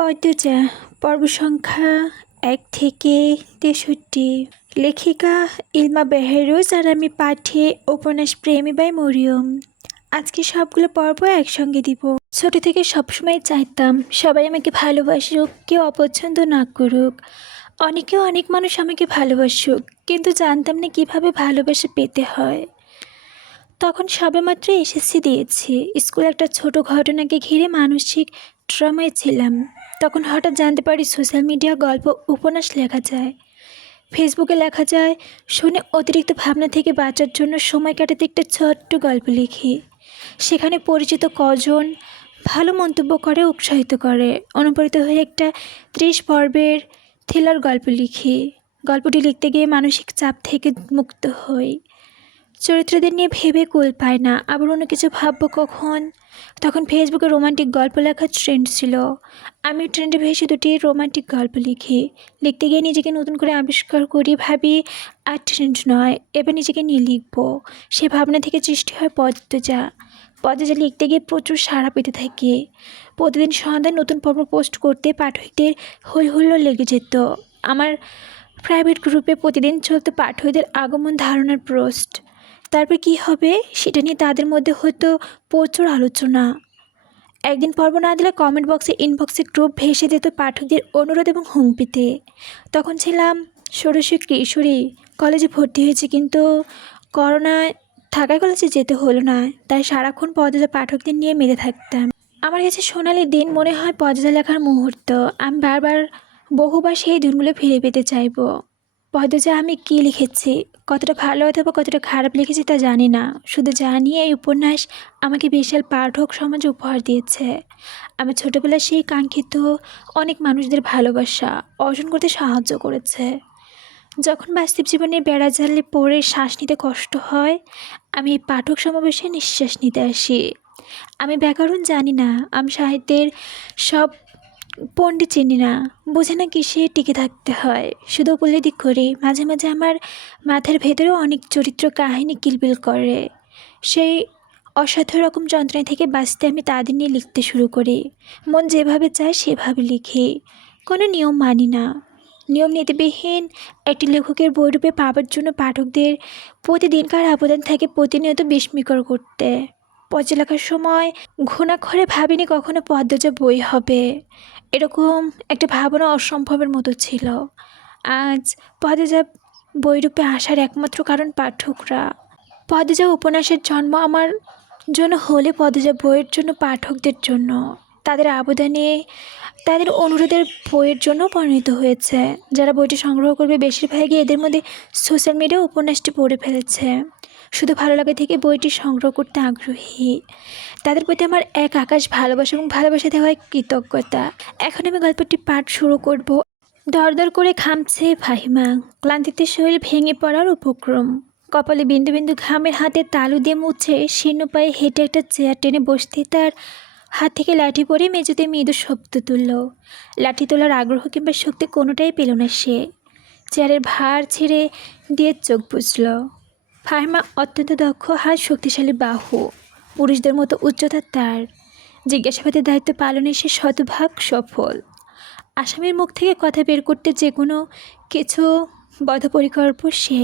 পদ্মজা পর্ব সংখ্যা ১ থেকে ৬৩। লেখিকা ইলমা বেহেরোজ আর আমি পাঠে উপন্যাস প্রেমী বাই মরিয়ম। আজকে সবগুলো পর্ব একসঙ্গে দিব। ছোট থেকে সবসময় চাইতাম সবাই আমাকে ভালোবাসুক, কেউ অপছন্দ না করুক। অনেক মানুষ আমাকে ভালোবাসুক, কিন্তু জানতাম না কিভাবে ভালোবাসা পেতে হয়। তখন সবেমাত্র এসএসসি দিয়েছি। স্কুলে একটা ছোট ঘটনাকে ঘিরে মানসিক ট্রমায় ছিলাম। তখন হঠাৎ জানতে পারি সোশ্যাল মিডিয়া গল্প উপন্যাস লেখা যায়, ফেসবুকে লেখা যায়। শুনে অতিরিক্ত ভাবনা থেকে বাঁচার জন্য সময় কাটাতে একটা ছোট্ট গল্প লিখি। সেখানে পরিচিত কজন ভালো মন্তব্য করে, উৎসাহিত করে। অনুপ্রাণিত হয়ে একটা 30 পর্বের থ্রিলার গল্প লিখি। গল্পটি লিখতে গিয়ে মানসিক চাপ থেকে মুক্ত হই। চরিত্রদের নিয়ে ভেবে কুল পায় না, আবার অন্য কিছু ভাববো কখন। তখন ফেসবুকে রোমান্টিক গল্প লেখার ট্রেন্ড ছিল। আমি ট্রেন্ডে ভেসে দুটি রোমান্টিক গল্প লিখি। লিখতে গিয়ে নিজেকে নতুন করে আবিষ্কার করি, ভাবি আর ট্রেন্ড নয়, এবার নিজেকে নিয়ে লিখবো। সে ভাবনা থেকে সৃষ্টি হয় পদ্মজা। পদ্মজা লিখতে গিয়ে প্রচুর সাড়া পেতে থাকে। প্রতিদিন সন্ধ্যায় নতুন পর্ব পোস্ট করতে পাঠকদের হৈ হুল্লোড় লেগে যেত। আমার প্রাইভেট গ্রুপে প্রতিদিন চলতো পাঠকদের আগমন, ধারণার পোস্ট। তারপর কি হবে সেটা নিয়ে তাদের মধ্যে হতো প্রচুর আলোচনা। একদিন পর্ব না দিলে কমেন্ট বক্সে, ইনবক্সে গ্রুপ ভেসে যেত পাঠকদের অনুরোধ এবং হুমকিতে। তখন ছিলাম ষোড়শী কিশোরী, কলেজে ভর্তি হয়েছে, কিন্তু করোনায় থাকায় কলেজে যেতে হলো না। তাই সারাক্ষণ পদ্মজা পাঠকদের নিয়ে মেতে থাকতাম। আমার কাছে সোনালি দিন মনে হয় পদ্মজা লেখার মুহূর্ত। আমি বহুবার সেই দিনগুলো ফিরে পেতে চাইব। পদ্মজা আমি কী লিখেছি, কতটা ভালো অথবা কতটা খারাপ লিখেছি তা জানি না, শুধু জানি এই উপন্যাস আমাকে বিশাল পাঠক সমাজ উপহার দিয়েছে। আমার ছোটোবেলার সেই কাঙ্ক্ষিত অনেক মানুষদের ভালোবাসা অর্জন করতে সাহায্য করেছে। যখন বাস্তব জীবনে বেড়াজালে পড়ে শ্বাস নিতে কষ্ট হয়, আমি এই পাঠক সমাবেশে নিঃশ্বাস নিতে আসি। আমি ব্যাকরণ জানি না, আমি সাহিত্যের সব পণ্ডিত চিনি না, বুঝে না কিসে টিকে থাকতে হয়, শুধু উপলব্ধি করি। মাঝে মাঝে আমার মাথার ভেতরেও অনেক চরিত্র কাহিনী কিলবিল করে। সেই অসাধ্য রকম যন্ত্রণা থেকে বাঁচতে আমি তাদের নিয়ে লিখতে শুরু করি। মন যেভাবে চায় সেভাবে লিখি, কোনো নিয়ম মানি না। নিয়ম নীতিবিহীন একটি লেখকের বইরূপে পাবার জন্য পাঠকদের প্রতিদিনকার আবেদন থাকে প্রতিনিয়ত বিস্ময়কর করতে। পদ্য লেখার সময় ঘুণাক্ষরে ভাবিনি কখনো পদ্মজা বই হবে। এরকম একটা ভাবনা অসম্ভবের মতো ছিল। আজ পদ্মজা বইরূপে আসার একমাত্র কারণ পাঠকরা। পদ্মজা উপন্যাসের জন্ম আমার জন্য হলে পদ্মজা বইয়ের জন্য পাঠকদের জন্য। তাদের আবেদনে, তাদের অনুরোধের বইয়ের জন্য পরিণত হয়েছে। যারা বইটি সংগ্রহ করবে বেশিরভাগই এদের মধ্যে সোশ্যাল মিডিয়া উপন্যাসটি পড়ে ফেলেছে। শুধু ভালো লাগা থেকে বইটি সংগ্রহ করতে আগ্রহী। তাদের প্রতি আমার এক আকাশ ভালোবাসা এবং ভালোবাসা দেওয়ায় কৃতজ্ঞতা। এখন আমি গল্পটি পাঠ শুরু করব। দরদর করে ঘামছে ফাহিমা, ক্লান্তিতে শরীর ভেঙে পড়ার উপক্রম। কপালে বিন্দু বিন্দু ঘামের হাতে তালু দিয়ে মুছে শীর্ণ পায়ে হেঁটে একটা চেয়ার টেনে বসতে তার হাত থেকে লাঠি পড়ে মেঝেতে মৃদু শব্দ তুলল। লাঠি তোলার আগ্রহ কিংবা শক্তি কোনোটাই পেল না সে। চেয়ারের ভার ছেড়ে দিয়ে চোখ বুঝল। ফাহিমা অত্যন্ত দক্ষ, হাত শক্তিশালী বাহু, পুরুষদের মতো উচ্চতার তার। জিজ্ঞাসাবাদের দায়িত্ব পালনে সে শতভাগ সফল। আসামির মুখ থেকে কথা বের করতে যে কোনো কিছু বদ্ধপরিকল্পক সে।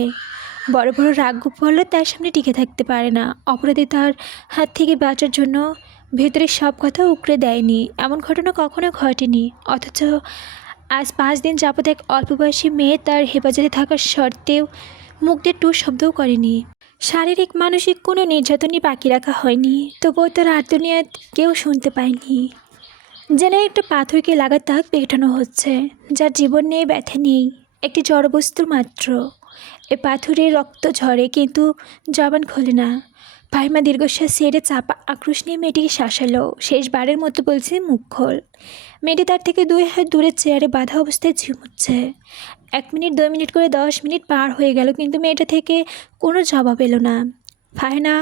বড় বড় রাগ বললে তার সামনে টিকে থাকতে পারে না। অপরাধী তার হাত থেকে বাঁচার জন্য ভেতরের সব কথা উকড়ে দেয়নি, এমন ঘটনা কখনো ঘটেনি। অথচ আজ 5 দিন যাবৎ এক অল্পবয়সী মেয়ে তার হেফাজতে থাকার সত্ত্বেও মুখ দিয়ে টু শব্দও করেনি। শারীরিক মানসিক কোনো নির্যাতনই বাকি রাখা হয়নি, তবুও তার আর্তনিয়াদ কেউ শুনতে পায়নি। যেন একটা পাথরকে লাগাতার পেটানো হচ্ছে, যার জীবন নেই, ব্যথা নেই, একটি জড়বস্তুর মাত্র। এ পাথরে রক্ত ঝরে কিন্তু জবান খোলে না। ফাহিমা দীর্ঘশ্বাস ছেড়ে চাপা আক্রোশ নিয়ে মেয়েটিকে শাসালো। শেষবারের মতো বলছে, মুখ খোল। মেয়েটি তার থেকে 2 হাত দূরে চেয়ারে বাঁধা অবস্থায় ঝিমুচ্ছে। 1 মিনিট 2 মিনিট করে 10 মিনিট পার হয়ে গেল, কিন্তু মেয়েটা থেকে কোনো জবাব এলো না। ফাহিমা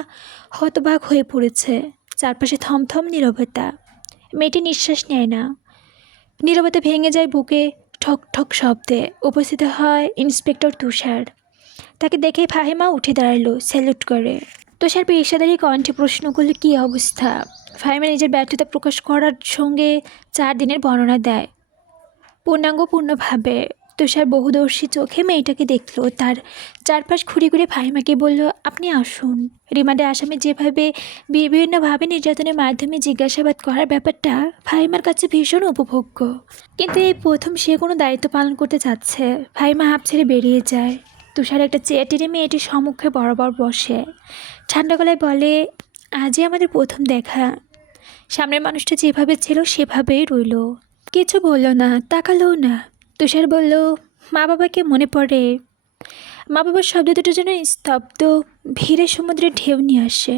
হতবাক হয়ে পড়েছে। চারপাশে থমথম নীরবতা। মেয়েটি নিঃশ্বাস নেয় না। নীরবতা ভেঙে যায় বুকে ঠক ঠক শব্দে। উপস্থিত হয় ইন্সপেক্টর তুষার। তাকে দেখেই ফাহিমা উঠে দাঁড়ালো, স্যালুট করে। তুষার পেশাদারি কণ্ঠে প্রশ্ন করল, কী অবস্থা? ফাহিমা নিজের ব্যর্থতা প্রকাশ করার সঙ্গে 4 দিনের বর্ণনা দেয় পূর্ণাঙ্গপূর্ণভাবে। তুষার বহুদর্শী চোখে মেয়েটাকে দেখল। তার চারপাশ ঘুরে ঘুরে ফাহিমাকে বলল, আপনি আসুন। রিমান্ডে আসামি যেভাবে বিভিন্নভাবে নির্যাতনের মাধ্যমে জিজ্ঞাসাবাদ করার ব্যাপারটা ফাহিমার কাছে ভীষণ উপভোগ্য। কিন্তু এই প্রথম সে কোনো দায়িত্ব পালন করতে চাচ্ছে। ফাহিমা হাঁপ ছেড়ে বেরিয়ে যায়। তুষার একটা চেয়ার টেনে মেয়েটির সম্মুখে বরাবর বসে ঠান্ডা গলায় বলে, আজই আমাদের প্রথম দেখা। সামনের মানুষটা যেভাবে ছিল সেভাবেই রইল, কিছু বলল না, তাকালোও না। তুষার বলল, মা বাবাকে মনে পড়ে? মা বাবার শব্দ দুটো যেন স্তব্ধ ভিড়ে সমুদ্রের ঢেউ নিয়ে আসে।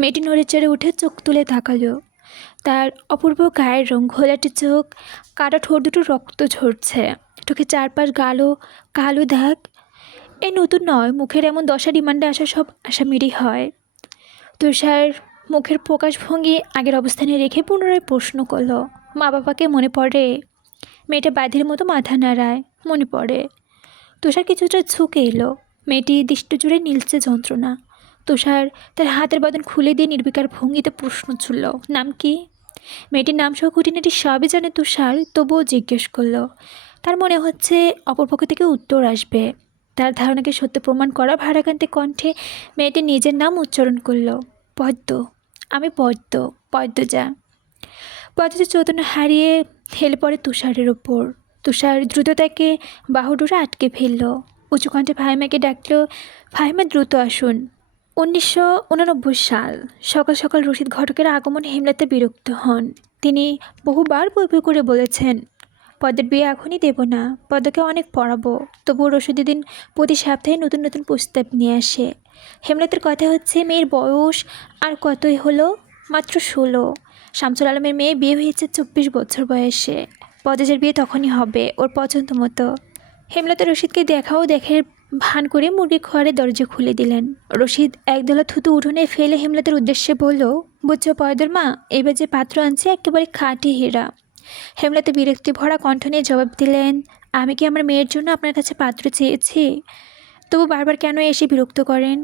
মেয়েটি নড়ে চড়ে উঠে চোখ তুলে তাকালো। তার অপূর্ব গায়ের রং, ঘোলাটে চোখ, কাটা ঠোঁট দুটো রক্ত ঝরছে, চোখে চারপাশ গালো কালো দাগ। এই নতুন নয়, মুখের এমন দশা রিমান্ডে আসা সব আসামিরই হয়। তুষার মুখের প্রকাশভঙ্গি আগের অবস্থানে রেখে পুনরায় প্রশ্ন করল, মা বাবাকে মনে পড়ে? মেয়েটা বাধির মতো মাথা নাড়ায়, মনে পড়ে। তুষার কিছুটা ঝুঁকে এলো। মেয়েটি দৃষ্টি জুড়ে নীলচে যন্ত্রণা। তুষার তার হাতের বাঁধন খুলে দিয়ে নির্বিকার ভঙ্গিতে প্রশ্ন ছুড়ল, নাম কি? মেয়েটির নাম সহ খুঁটিনাটি সবই জানে তুষার, তবুও জিজ্ঞেস করলো। তার মনে হচ্ছে অপরপক্ষ থেকে উত্তর আসবে। তার ধারণাকে সত্য প্রমাণ করা ভারাক্রান্তি কণ্ঠে মেয়েটি নিজের নাম উচ্চারণ করল, পদ্ম। আমি পদ্ম, পদ্মজা। পদ্মজা চৈতন্য হারিয়ে হেলে পড়ে তুষারের ওপর। তুষার দ্রুত তাকে বাহুডোরে আটকে ফেলল। উঁচু কণ্ঠে ফাহিমাকে ডাকল, ফাহিমা দ্রুত আসুন। 1989 সাল। সকাল সকাল রশিদ ঘটকের আগমনে হেমলতা বিরক্ত হন। তিনি বহুবার বই বই করে বলেছেন, পদ্মের বিয়ে এখনই দেব না, পদ্মকে অনেক পড়াবো। তবুও রশিদের দিন প্রতি সপ্তাহে নতুন নতুন প্রস্তাব নিয়ে আসে। হেমলতার কথা হচ্ছে, মেয়ের বয়স আর কতই হলো, মাত্র 16। শামসুল আলমের মেয়ে বিয়ে হয়েছে 24 বছর বয়সে। পদ্মের বিয়ে তখনই হবে, ওর পছন্দ মতো। হেমলতা রশিদকে দেখাও দেখে ভান করে মুরগির খোয়ারে দরজা খুলে দিলেন। রশিদ একদলা থুতু উঠোনে ফেলে হেমলতার উদ্দেশ্যে বলল, বুঝছো পয়দর মা, এবার যে পাত্র আনছে একেবারে খাঁটি হীরা। হেমলতা বিরক্তি ভরা কণ্ঠ নিয়ে জবাব দিলেন, আমি কি আমার মেয়ের জন্য আপনার কাছে পাত্র চেয়েছি? তবু বারবার কেন এসে বিরক্ত করেন?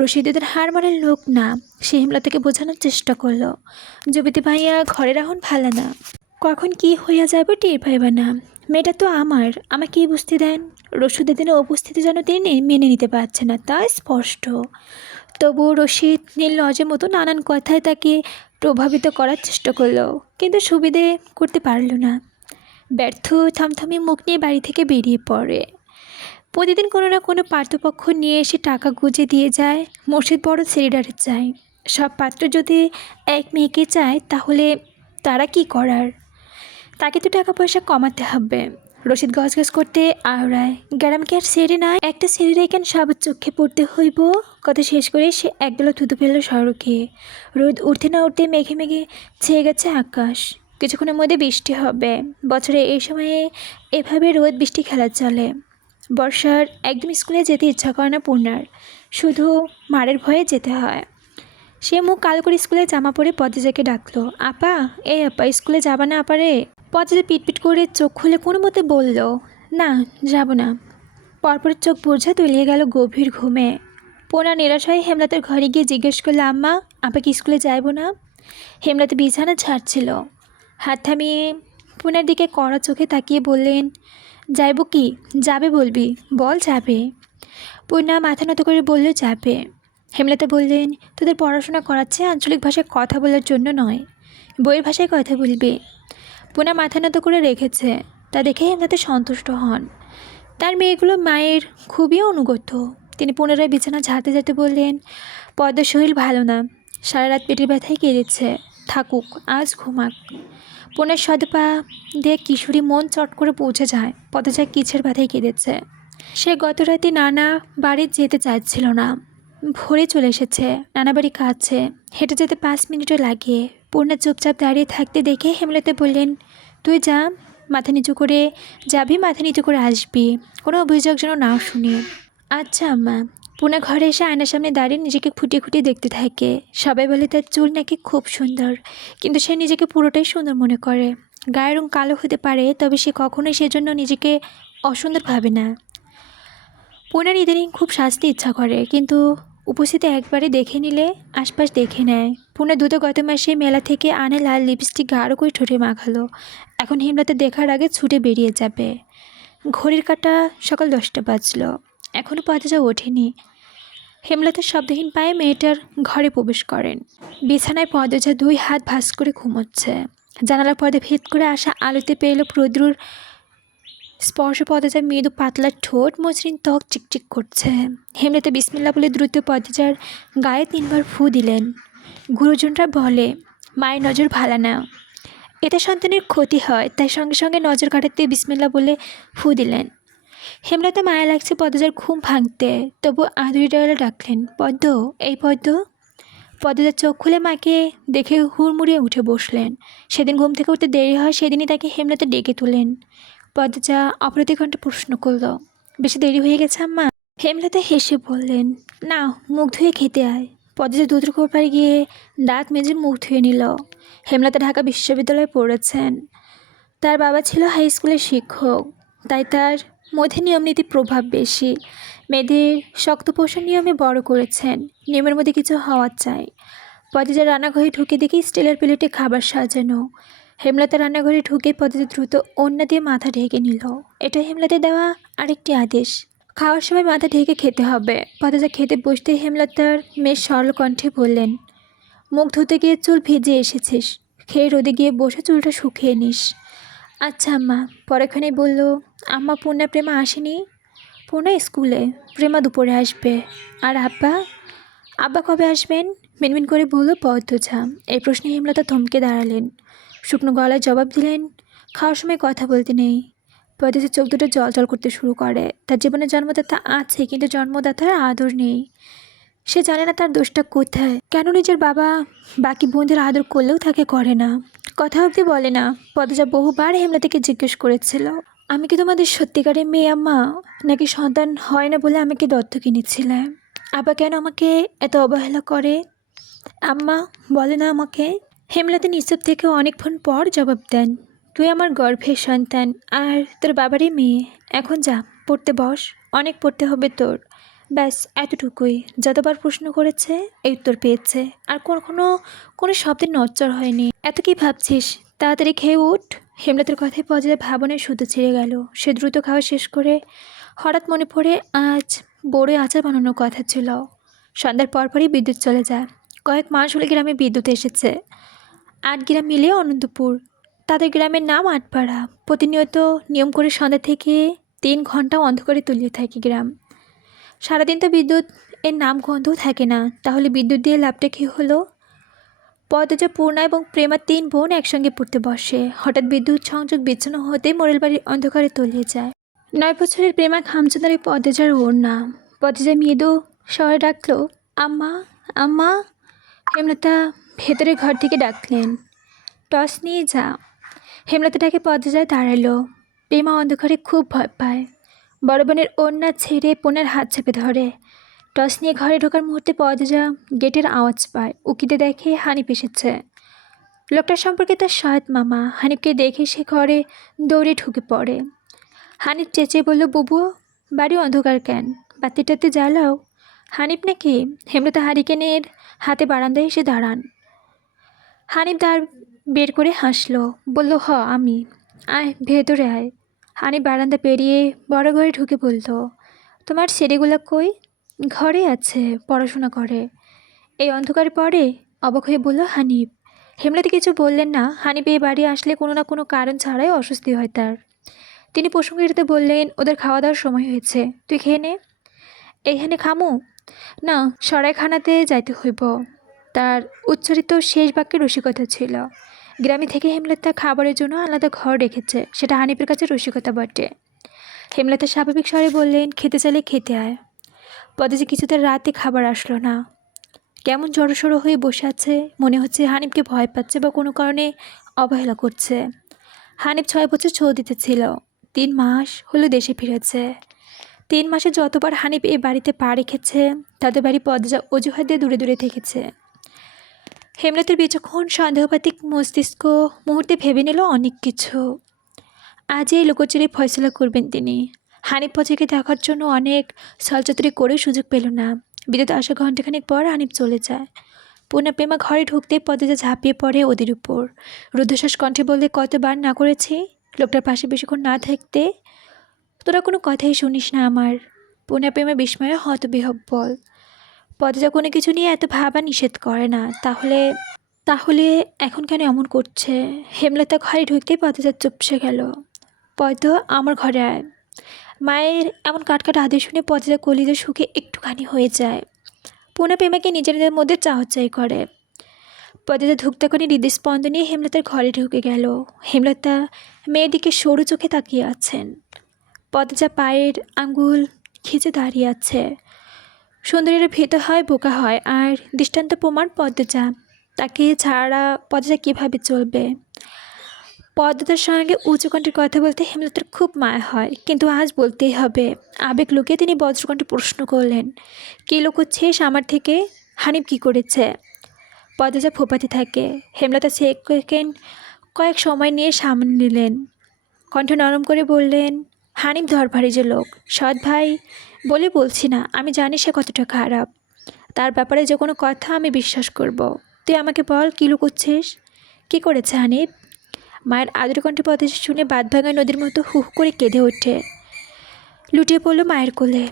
রশিদ ওদের হার মারার লোক না। সে হেমলতাকে বোঝানোর চেষ্টা করলো, যুবতী ভাইয়া ঘরে রাখুন ভালো না, কখন কি হইয়া যাবে টের পাইবা না। মেয়েটা তো আমার, আমাকে বুঝতে দেন। রশিদের দিনে উপস্থিতি যেন তিনি মেনে নিতে পারছে না, তা স্পষ্ট। তবুও রশিদ নির্লজ্জের মতো নানান কথায় তাকে প্রভাবিত করার চেষ্টা করলো, কিন্তু সুবিধে করতে পারল না। ব্যর্থ থমথমে মুখ নিয়ে বাড়ি থেকে বেরিয়ে পড়ে। প্রতিদিন কোনো না কোনো পাত্রপক্ষ নিয়ে এসে টাকা গুঁজে দিয়ে যায়। মসজিদ বড় সেরিডারে চায়। সব পাত্র যদি এক মেয়েকে চায়, তাহলে তারা কি করার? তাকে তো টাকা পয়সা কমাতে হবে। রশিদ গজগজ করতে আওড়ায়, গ্যারামকে আর সেরে নয়, একটা সেরে রেখেন সবার চোখে পড়তে হইব। কথা শেষ করে সে একদলা থুতু ফেলল সড়কে। রোদ উঠতে না উঠতে মেঘে মেঘে ছেয়ে গেছে আকাশ। কিছুক্ষণের মধ্যে বৃষ্টি হবে। বছরে এই সময়ে এভাবে রোদ বৃষ্টি খেলা চলে। বর্ষার একদম স্কুলে যেতে ইচ্ছা করে না পূর্ণার, শুধু মারের ভয়ে যেতে হয়। সে মুখ কালো করে স্কুলে জামা পরে পদ্মজাকে ডাকলো, আপা, এই আপা, স্কুলে যাবা না আপারে? পদ্মজা পিটপিট করে চোখ খুলে কোনো মতে বলল, না, যাব না। পরপর চোখ বুঝে তলিয়ে গেল গভীর ঘুমে। পোনা নিরাশ হয়ে হেমলতার ঘরে গিয়ে জিজ্ঞেস করলো, আম্মা, আপা কি স্কুলে যাইব না? হেমলতা বিছানা ছাড়ছিল। হাত থামিয়ে পোনার দিকে কড়া চোখে তাকিয়ে বললেন, যাইব কি? যাবে বলবি, বল যাবে। পূর্ণা মাথা নত করে বলল, যাবে। হেমলতা বললেন, তোদের পড়াশোনা করাচ্ছে আঞ্চলিক ভাষায় কথা বলার জন্য নয়, বইয়ের ভাষায় কথা বলবে। পূর্ণা মাথা নত করে রেখেছে, তা দেখে হেমলতা সন্তুষ্ট হন। তার মেয়েগুলো মায়ের খুবই অনুগত। তিনি পুনরায় বিছানা ঝাড়তে ঝাড়তে বললেন, পদ্মার শরীর ভালো না, সারা রাত পেটের ব্যথায় কেঁদেছে, থাকুক, আজ ঘুমাক। পূর্ণার সদপা দিয়ে কিশোরী মন চট করে পৌঁছে যায় পদ্মজা কিছের ব্যথায় কেঁদেছে। সে গত রাতে নানা বাড়ি যেতে চাইছিল না। ভোরে চলে এসেছে, নানা বাড়ি কাছে, হেঁটে যেতে 5 মিনিটও লাগে। পূর্ণা চুপচাপ দাঁড়িয়ে থাকতে দেখে হেমলতা বললেন, তুই যা, মাথা নিচু করে যাবি, মাথা নিচু করে আসবি, কোনো অভিযোগ যেন না শুনি। আচ্ছা আম্মা। পূর্ণা ঘরে এসে আয়নার সামনে দাঁড়িয়ে নিজেকে খুঁটিয়ে খুঁটিয়ে দেখতে থাকে। সবাই বলে তার চুল নাকি খুব সুন্দর, কিন্তু সে নিজেকে পুরোটাই সুন্দর মনে করে। গায়ের রং কালো হতে পারে, তবে সে কখনোই সেজন্য নিজেকে অসুন্দর ভাবে না। পূর্ণার ইদানিং খুব সাজতে ইচ্ছা করে, কিন্তু উপস্থিতি একবারে দেখে নিলে আশপাশ দেখে নেয়। পূর্ণা দ্রুত গত মাসে মেলা থেকে আনে লাল লিপস্টিক গাঢ় করে ঠোঁটে মাখালো। এখন হেমলতা দেখার আগে ছুটে বেরিয়ে যাবে। ঘড়ির কাঁটা সকাল 10টা বাজলো, এখনও পদজা ওঠেনি। হেমলতা শব্দহীন পায়ে মেয়েটার ঘরে প্রবেশ করেন। বিছানায় পদজা 2 হাত ভাঁজ করে ঘুমোচ্ছে। জানালার পর্দা ভেদ করে আসা আলোতে পেল প্রদ্রুর স্পর্শ। পদজার মৃদু পাতলা ঠোঁট, মসৃণ ত্বক চিকচিক করছে। হেমলতা বিসমিল্লাহ বলে দ্রুত পদজার গায়ে 3বার ফু দিলেন। গুরুজনরা বলে মায়ের নজর ভালো না, এতে সন্তানের ক্ষতি হয়, তাই সঙ্গে সঙ্গে নজর কাটাতে বিসমিল্লাহ বলে ফু দিলেন। হেমলতা মায়া লাগছে পদজার ঘুম ভাঙতে, তবু আদুরি ডয়লা ডাকলেন, পদ্ম, এই পদ্ম। পদ্মজার চোখ খুলে মাকে দেখে হুড়মুড়িয়ে উঠে বসলেন। সেদিন ঘুম থেকে উঠতে দেরি হয়, সেদিনই তাকে হেমলতা ডেকে তোলেন। পদ্মজা অপ্রতিকণ্ঠে প্রশ্ন করল, বেশি দেরি হয়ে গেছে আম্মা? হেমলতা হেসে বললেন, না, মুখ ধুয়ে খেতে আয়। পদ্মজা দ্রুত কোপারে গিয়ে দাঁত মেজে মুখ ধুয়ে নিল। হেমলতা ঢাকা বিশ্ববিদ্যালয়ে পড়েছেন। তার বাবা ছিল হাই স্কুলের শিক্ষক, তাই তার মধ্যে নিয়মনীতির প্রভাব বেশি। মেয়েদের শক্ত পোষণ নিয়মে বড় করেছেন, নিয়মের মধ্যে কিছু হওয়া চাই। পদ্মজা রান্নাঘরে ঢুকে দেখি স্টিলের প্লেটে খাবার সাজানো। হেমলতা রান্নাঘরে ঢুকে পদ্মজা দ্রুত ওড়না দিয়ে মাথা ঢেকে নিল। এটা হেমলতা দেওয়া আরেকটি আদেশ, খাওয়ার সময় মাথা ঢেকে খেতে হবে। পদ্মজা খেতে বসতে হেমলতার মেয়ে সরল কণ্ঠে বললেন, মুখ ধুতে গিয়ে চুল ভিজে এসেছিস, খেয়ে রোদে গিয়ে বসে চুলটা শুকিয়ে নিস। আচ্ছা আম্মা। পরেক্ষণেই বলল, আম্মা, পূর্ণা প্রেমা আসেনি? পূর্ণা স্কুলে, প্রেমা দুপুরে আসবে। আর আব্বা? আব্বা কবে আসবেন? মিনমিন করে বলল পদ্মজা। এই প্রশ্নে হেমলতা থমকে দাঁড়ালেন। শুকনো গলায় জবাব দিলেন, খাওয়ার সময় কথা বলতে নেই। পদ্মজার চোখ দুটো জল জল করতে শুরু করে। তার জীবনে জন্মদাতা আছে, কিন্তু জন্মদাতার আদর নেই। সে জানে না তার দোষটা কোথায়, কেন নিজের বাবা বাকি বোনদের আদর করলেও তাকে করে না। কথা অবধি বলে না। পদ্মজা বহুবার হেমলতাকে জিজ্ঞেস করেছিল, আমি কি তোমাদের সত্যিকারের মেয়ে আম্মা, নাকি সন্তান হয় না বলে আমাকে দত্তক এনেছিলে? আব্বা কেন আমাকে এত অবহেলা করে? আম্মা বলে না আমাকে। হেমলতা নিঃশব্দ থেকে অনেকক্ষণ পর জবাব দেন, তুই আমার গর্ভের সন্তান, আর তোর বাবারই মেয়ে। এখন যা, পড়তে বস, অনেক পড়তে হবে তোর। ব্যাস এতটুকুই। যতবার প্রশ্ন করেছে এই উত্তর পেয়েছে, আর কোনো শব্দের নচ্চর হয়নি। এত কি ভাবছিস, তাড়াতাড়ি খেয়ে উঠ। হেমলতার কথায় পর্যায়ে ভাবনের সুতো ছিঁড়ে গেল। সে দ্রুত খাওয়া শেষ করে হঠাৎ মনে পড়ে আজ বড়ই আচার বানানোর কথা ছিল। সন্ধ্যার পরপরই বিদ্যুৎ চলে যায়। কয়েক মাস হলে গ্রামে বিদ্যুৎ এসেছে। 8 গ্রাম মিলিয়ে অনন্তপুর। তাদের গ্রামের নাম আটপাড়া। প্রতিনিয়ত নিয়ম করে সন্ধ্যা থেকে 3 ঘন্টা অন্ধকারে তলিয়ে থাকে গ্রাম। সারাদিন তো বিদ্যুৎ এর নাম গন্ধও থাকে না, তাহলে বিদ্যুৎ দিয়ে লাভটা কী হলো? পদ্মজা, পূর্ণা এবং প্রেমা 3 বোন একসঙ্গে পড়তে বসে। হঠাৎ বিদ্যুৎ সংযোগ বিচ্ছিন্ন হতেই মোরেল বাড়ির অন্ধকারে তলিয়ে যায়। 9 বছরের প্রেমা খামচে ধরে পদ্মজার ওড়না। পদ্মজা মৃদু স্বরে ডাকল, আম্মা, আম্মা। হেমলতা ভেতরের ঘর থেকে ডাকলেন, টস নিয়ে যা। হেমলতা ডাকে পদ্মজায় দাঁড়ালো। প্রেমা অন্ধকারে খুব ভয় পায়। বড় বোনের ওড়না ছেড়ে পূর্ণার হাত চেপে ধরে। টস নিয়ে ঘরে ঢোকার মুহূর্তে পদ্মজা গেটের আওয়াজ পায়। উকিতে দেখে হানিফ এসেছে। লোকটার সম্পর্কে তার সৎ মামা। হানিফকে দেখে সে ঘরে দৌড়ে ঢুকে পড়ে। হানিফ চেঁচিয়ে বলল, বুবু, বাড়ি অন্ধকার কেন? বাতিটাতে জ্বালাও। হানিফ নাকি? হেমলতা হারিকেনের হাতে বারান্দায় এসে দাঁড়ান। হানিফ দাঁড় বের করে হাসলো, বলল, হ আমি। আয় ভেতরে আয়। হানিফ বারান্দা পেরিয়ে বড় ঘরে ঢুকে বলল, তোমার ছেলেগুলো কই? ঘরে আছে, পড়াশোনা করে। এই অন্ধকারে পড়ে? অবাক হয়ে বলল হানিফ। হেমলতা কিছু বললেন না। হানিফ এই বাড়ি আসলে কোনো না কোনো কারণ ছাড়াই অস্বস্তি হয় তার। তিনি প্রসঙ্গ এড়াতে বললেন, ওদের খাওয়া দাওয়ার সময় হয়েছে, তুই খেয়ে নে। এইখানে খামু? না, সরাইখানাতে যাইতে হইব। তার উচ্চারিত শেষ বাক্যে রসিকতা ছিল। গ্রামে থেকে হেমলতা খাবারের জন্য আলাদা ঘর রেখেছে, সেটা হানিফের কাছে রসিকতা বটে। হেমলতা স্বাভাবিক স্বরে বললেন, খেতে চাইলে খেতে আয়। পদ্মজা কিছুতে রাতে খাবার আসলো না। কেমন জড়সড়ো হয়ে বসে আছে, মনে হচ্ছে হানিফকে ভয় পাচ্ছে বা কোনো কারণে অবহেলা করছে। হানিফ 6 বছর সৌদিতে ছিল। 3 মাস হলো দেশে ফিরেছে। 3 মাসে যতবার হানিফ এই বাড়িতে পা রেখেছে, তাদের বাড়ি পদ্মজা অজুহাত দিয়ে দূরে দূরে থেকেছে। হেমলতার বিচক্ষণ সন্দেহপাতিক মস্তিষ্ক মুহূর্তে ভেবে নিল অনেক কিছু। আজ এই লুকোচুরি ফয়সলা করবেন তিনি। হানিফ পদ্মাকে দেখার জন্য অনেক ছলচাতুরি করে সুযোগ পেল না। বিদ্যুৎ আসা ঘণ্টাখানেক পর হানিফ চলে যায়। পূর্ণাপেমা ঘরে ঢুকতেই পদ্মজা ঝাঁপিয়ে পড়ে ওদের উপর। রুদ্ধশ্বাস কণ্ঠে বললে, কতবার না করেছি লোকটার পাশে বেশিক্ষণ না থাকতে। তোরা কোনো কথাই শুনিস না আমার। পূর্ণাপেমা বিস্ময়ে হতবিহ্বল। পদ্মজা কোনো কিছু নিয়ে এত ভাবা নিষেধ করে না, তাহলে তাহলে এখন কেন এমন করছে? হেমলতা ঘরে ঢুকতেই পদ্মজা চুপসে গেল। পদ্ম, আমার ঘরে আয়। মায়ের এমন কাটকাট আদেশ শুনে পদ্মজা কলিজা সুখে একটুখানি হয়ে যায়। পূর্ণাপেমাকে নিজেদের মধ্যে চাহচাই করে। পদ্মজা ধুকতাকনি হৃদস্পন্দন নিয়ে হেমলতার ঘরে ঢুকে গেল। হেমলতা মেয়ের দিকে সরু চোখে তাকিয়ে আছেন। পদ্মজা পায়ের আঙ্গুল খিচে দাঁড়িয়ে আছে। সুন্দরীরা ভীত হয়, বোকা হয়, আর দৃষ্টান্ত প্রমাণ পদ্মজা। তাকে ছাড়া পদ্মজা কীভাবে চলবে? পদ্মজার সঙ্গে উঁচু কণ্ঠে কথা বলতে হেমলতার খুব মায়া হয়, কিন্তু আজ বলতেই হবে। আবেগ লুকিয়ে তিনি বজ্রকণ্ঠে প্রশ্ন করলেন, কী লুকোচ্ছিস আমার থেকে? হানিফ কী করেছে? পদ্মজা ফোপাতে থাকে। হেমলতা কয়েক সময় নিয়ে সামনে নিলেন। কণ্ঠ নরম করে বললেন, হানিফ ধরভারি যে লোক, সৎ ভাই বলে বলছি না, আমি জানি সে কতটা খারাপ। তার ব্যাপারে যে কোনো কথা আমি বিশ্বাস করব। তুই আমাকে বল, কী লুকোচ্ছিস? কী করেছে হানিফ? মায়ের আদর কণ্ঠে পদ্মজা শুনে বাঁধভাঙা নদীর মতো হুহ করে কেঁদে ওঠে। লুটিয়ে পড়ল মায়ের কোলে।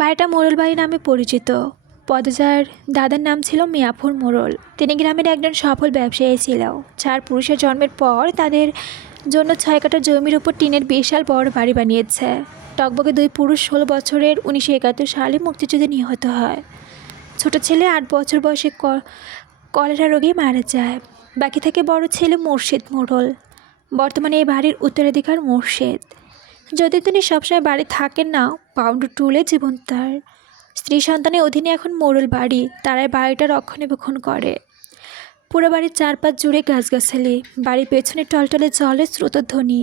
বাড়িটা মোড়ল বাড়ি নামে পরিচিত। পদ্মজার দাদার নাম ছিল মিয়াফর মোড়ল। তিনি গ্রামের একজন সফল ব্যবসায়ী ছিল। 4 পুরুষের জন্মের পর তাদের জন্য 6 কাঠা জমির উপর টিনের বিশাল বড় বাড়ি বানিয়েছে। টকবকে 2 পুরুষ 16 বছরের 1971 সালে মুক্তিযুদ্ধে নিহত হয়। ছোট ছেলে 8 বছর বয়সে কলেরা রোগে মারা যায়। বাকি থাকে বড় ছেলে মোর্শেদ মোড়ল। বর্তমানে এই বাড়ির উত্তরাধিকার মোর্শেদ। যদি তিনি সবসময় বাড়ি থাকেন না, পাউন্ড টুলে জীবন তার। স্ত্রী সন্তানের অধীনে এখন মোড়ল বাড়ি, তারাই বাড়িটা রক্ষণাবেক্ষণ করে। পুরো বাড়ির চারপাশ জুড়ে গাছগাছালি। বাড়ির পেছনে টলটলে জলের স্রোতধ্বনি।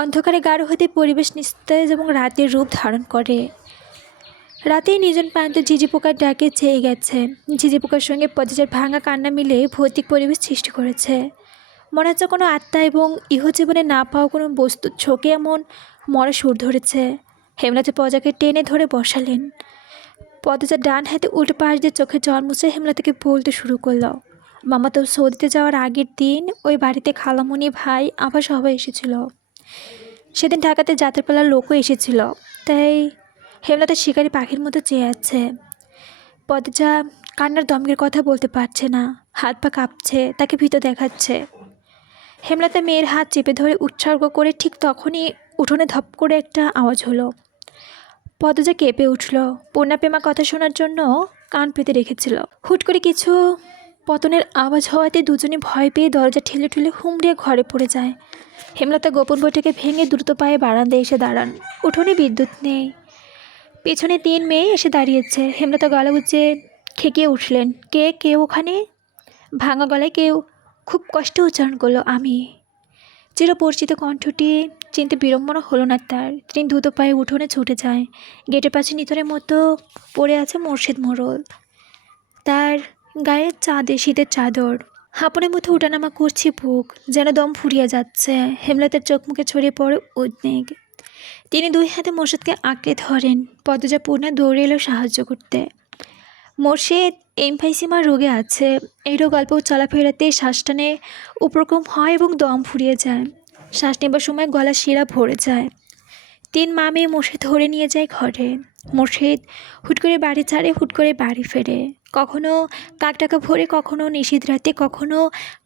অন্ধকারে গাঢ় হতে পরিবেশ নিস্তেজ এবং রাতের রূপ ধারণ করে। রাতেই নিজন প্রান্ত ঝিঝি পোকার ডাকে চেয়ে গেছে। ঝিঝি পোকার সঙ্গে পদ্মজার ভাঙা কান্না মিলে ভৌতিক পরিবেশ সৃষ্টি করেছে। মনে হচ্ছে কোনো আত্মা এবং ইহজীবনে না পাওয়া কোনো বস্তুর ছোকে এমন মরা সুর ধরেছে। হেমলতা পদ্মাকে টেনে ধরে বসালেন। পদ্মজার ডান হাতে উল্টো পাশ দিয়ে চোখে জল মুছে হেমলতাকে বলতে শুরু করল, মামা তো সৌদিতে যাওয়ার আগের দিন ওই বাড়িতে খালামণি, ভাই, আবার সবাই এসেছিল। সেদিন ঢাকাতে যাত্রাপালার লোকও এসেছিল। তাই হেমলতা শিকারি পাখির মতো চেয়ে আছে। পদ্মজা কান্নার দমকের কথা বলতে পারছে না, হাত পা কাঁপছে, তাকে ভীত দেখাচ্ছে। হেমলতা মেয়ের হাত চেপে ধরে উৎসর্গ করে ঠিক তখনই উঠোনে ধপ করে একটা আওয়াজ হলো। পদ্মজা কেঁপে উঠল। পূর্ণাপেমা কথা শোনার জন্য কান পেতে রেখেছিল। হুট করে কিছু পতনের আওয়াজ হওয়াতে দুজনে ভয় পেয়ে দরজা ঠেলে ঠেলে হুমড়িয়ে ঘরে পড়ে যায়। হেমলতা গোপন বইটাকে ভেঙে দ্রুত পায়ে বারান্দায় এসে দাঁড়ান। উঠোনে বিদ্যুৎ নেই। পেছনে 3 মেয়ে এসে দাঁড়িয়েছে। হেমলতা গলা উঁচিয়ে খেকিয়ে উঠলেন, কেউ ওখানে? ভাঙা গলায় কেউ খুব কষ্টে উচ্চারণ করলো, আমি। চিরপরিচিত কণ্ঠটি চিনতে বিড়ম্বনা হলো না তার। তিনি দ্রুত পায়ে উঠোনে ছুটে যায়। গেটের পাশে নিতরের মতো পড়ে আছে মোর্শেদ মোড়ল। তার গায়ে শীতের চাদর। হাঁপনের মধ্যে উঠানামা করছে বুক, যেন দম ফুরিয়ে যাচ্ছে। হেমলতার চোখ মুখে ছড়িয়ে পড়ে উদ্বেগ। তিনি 2 হাতে মোর্শেদকে আঁকড়ে ধরেন। পদ্মজা পূর্ণা দৌড়ে এলো সাহায্য করতে। মোর্শেদ এমফাইসিমা রোগে আছে। এই রোগ অল্প চলাফেরাতে শ্বাসটানে উপক্রম হয় এবং দম ফুরিয়ে যায়। শ্বাস নেবার সময় গলা শিরা ভরে যায়। 3 মা মেয়ে মোর্শেদ ধরে নিয়ে যায় ঘরে। মোর্শেদ হুট করে বাড়ি ছাড়ে, হুট করে বাড়ি ফেরে। কখনো কাকটাকা ভরে, কখনো নিশীথ রাতে, কখনো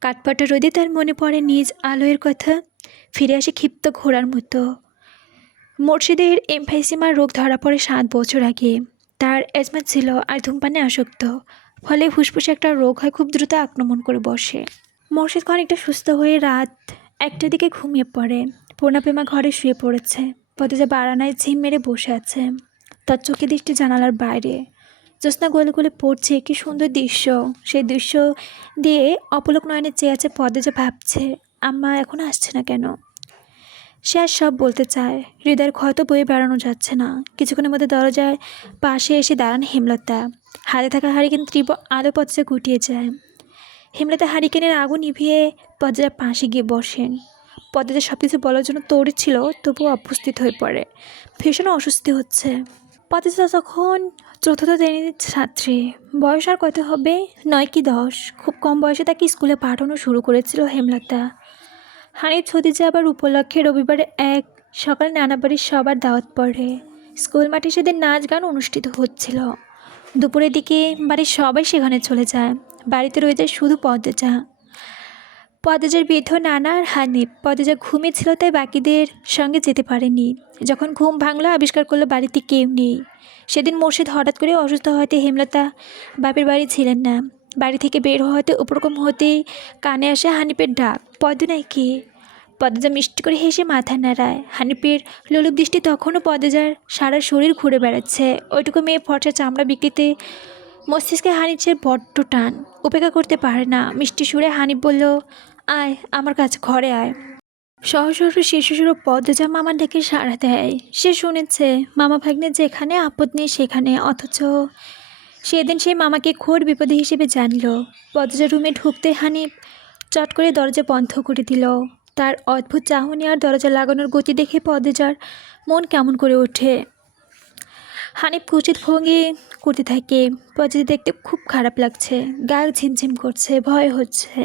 কাঠপাটা রোদে তার মনে পড়ে নিজ আলোয়ের কথা। ফিরে আসে ক্ষিপ্ত ঘোড়ার মতো। মোর্শেদের এমফাইসিমার রোগ ধরা পড়ে 7 বছর আগে। তার অ্যাজমা ছিল আর ধূমপানে আসক্ত। ফলে ফুসফুসে একটা রোগ হয়, খুব দ্রুত আক্রমণ করে বসে। মোর্শেদ অনেকটা সুস্থ হয়ে রাত 1টার দিকে ঘুমিয়ে পড়ে। পূর্ণাপেমা ঘরে শুয়ে পড়েছে। পদ্মজা বারান্দায় ঝিম মেরে বসে আছে। তার চোখে দৃষ্টি জানালার বাইরে। জ্যোৎস্না গলে গলে পড়ছে, কি সুন্দর দৃশ্য। সেই দৃশ্য দিয়ে অপলক নয়নে চেয়ে আছে পদ্মজা। ভাবছে, আম্মা এখন আসছে না কেন? সে আর সব বলতে চায়, হৃদয়ের ক্ষত বয়ে বেড়ানো যাচ্ছে না। কিছুক্ষণের মধ্যে দরজার পাশে এসে দাঁড়ান হেমলতা। হাতে থাকা হারিকেন তীব্র আলো পদ্মজা গুটিয়ে যায়। হেমলতা হারিকেনের আগুন নিভিয়ে পদ্মজার পাশে গিয়ে বসেন। পদ্মজা সব কিছু বলার জন্য তৈরি ছিল, তবুও অপ্রস্তুত হয়ে পড়ে। ভীষণ অস্বস্তি হচ্ছে। পদ্মজা তখন চতুর্থ শ্রেণীর ছাত্রী। বয়স আর কত হবে, 9 কি 10। খুব কম বয়সে তাকে স্কুলে পাঠানো শুরু করেছিল হেমলতা। হানিফ ছুটি যাবার উপলক্ষে রবিবারে এক সকালে নানা বাড়ির সবার দাওয়াত পড়ে। স্কুল মাঠে সেদিন নাচ গান অনুষ্ঠিত হচ্ছিল। দুপুরের দিকে বাড়ির সবাই সেখানে চলে যায়। বাড়িতে রয়ে যায় শুধু পদ্মজা। পদ্মজার বৃদ্ধ নানা আর হানিফ। পদ্মজা ঘুমিয়েছিল তাই বাকিদের সঙ্গে যেতে পারেনি। যখন ঘুম ভাঙলো আবিষ্কার করলো বাড়িতে কেউ নেই। সেদিন মোর্শেদ হঠাৎ করে অসুস্থ হতে হেমলতা বাপের বাড়ি ছিলেন না। বাড়ি থেকে বের হতে উপরকম হতেই কানে আসে হানিফের ডাক, পদ্ম নাকি? পদ্মজা মিষ্টি করে হেসে মাথা নাড়ায়। হানিফের লোলুপ দৃষ্টি তখনও পদ্মজার সারা শরীর ঘুরে বেড়াচ্ছে। ওইটুকু মেয়ে ফর্সা চামড়া বিক্রিতে মস্তিষ্কে হানিফের বড্ড টান, উপেক্ষা করতে পারে না। মিষ্টি সুরে হানিফ বলল, আয় আমার কাছে, ঘরে আয়। সহজ সহজ শিশু পদ্মজা মামার ডেকে সাড়া দেয়। সে শুনেছে মামা ভাগ্নে যেখানে আপদ নেই সেখানে, অথচ সেদিন সেই মামাকে ঘোর বিপদে হিসেবে জানল। পদ্মজা রুমে ঢুকতে হানিফ চট করে দরজা বন্ধ করে দিল। তার অদ্ভুত চাহনি আর দরজা লাগানোর গতি দেখে পদ্মজার মন কেমন করে ওঠে। হানিফ কুচিত ভঙ্গি করতে থাকে। পদ্মজা দেখতে খুব খারাপ লাগছে, গায়ে ঝিমঝিম করছে, ভয় হচ্ছে।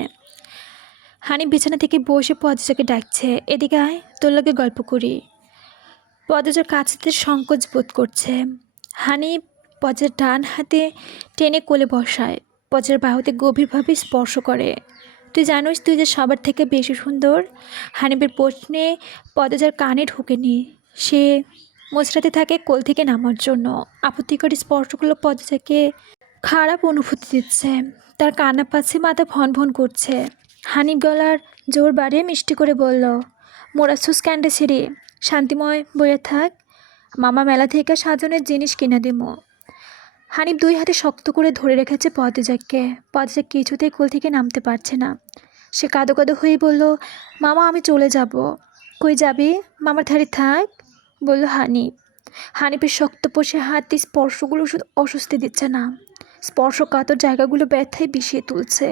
হানিফ বিছানা থেকে বসে পদ্মজাকে ডাকছে, এদিকে আয়, তোর লগে গল্প করি। পদ্মজার কাছতে সংকোচ বোধ করছে। হানিফ পদ্মজার ডান হাতে টেনে কোলে বসায়, পদ্মজার বাহুতে গভীরভাবে স্পর্শ করে। তুই জানোস তুই যে সবার থেকে বেশি সুন্দর? হানিফের প্রশ্নে পদ্মজার কানে ঢোকেনি। সে মোচড়াতে থাকে কোল থেকে নামার জন্য। আপত্তিকর স্পর্শগুলো পদ্মজাকে খারাপ অনুভূতি দিচ্ছে। তার কান্না পাচ্ছে, মাথা ভন ভন করছে। হানিফ গলার জোর বাড়িয়ে মিষ্টি করে বলল, মোরাসুস ক্যান্ডে ছিঁড়ি, শান্তিময় বইয়ে থাক, মামা মেলা থেকে সাজানোর জিনিস কিনে দেবো। হানিফ দুই হাতে শক্ত করে ধরে রেখেছে পদ্মজাকে। পদ্মজা কিছুতেই কোল থেকে নামতে পারছে না। সে কাঁদো কাঁদো হয়ে বলল, মামা আমি চলে যাব। কই যাবি? মামার ধারে থাক, বলল হানিফ। হানিফের শক্ত পোষে হাতে স্পর্শগুলো শুধু অস্বস্তি দিচ্ছে না, স্পর্শকাতর জায়গাগুলো ব্যথায় বিষিয়ে তুলছে।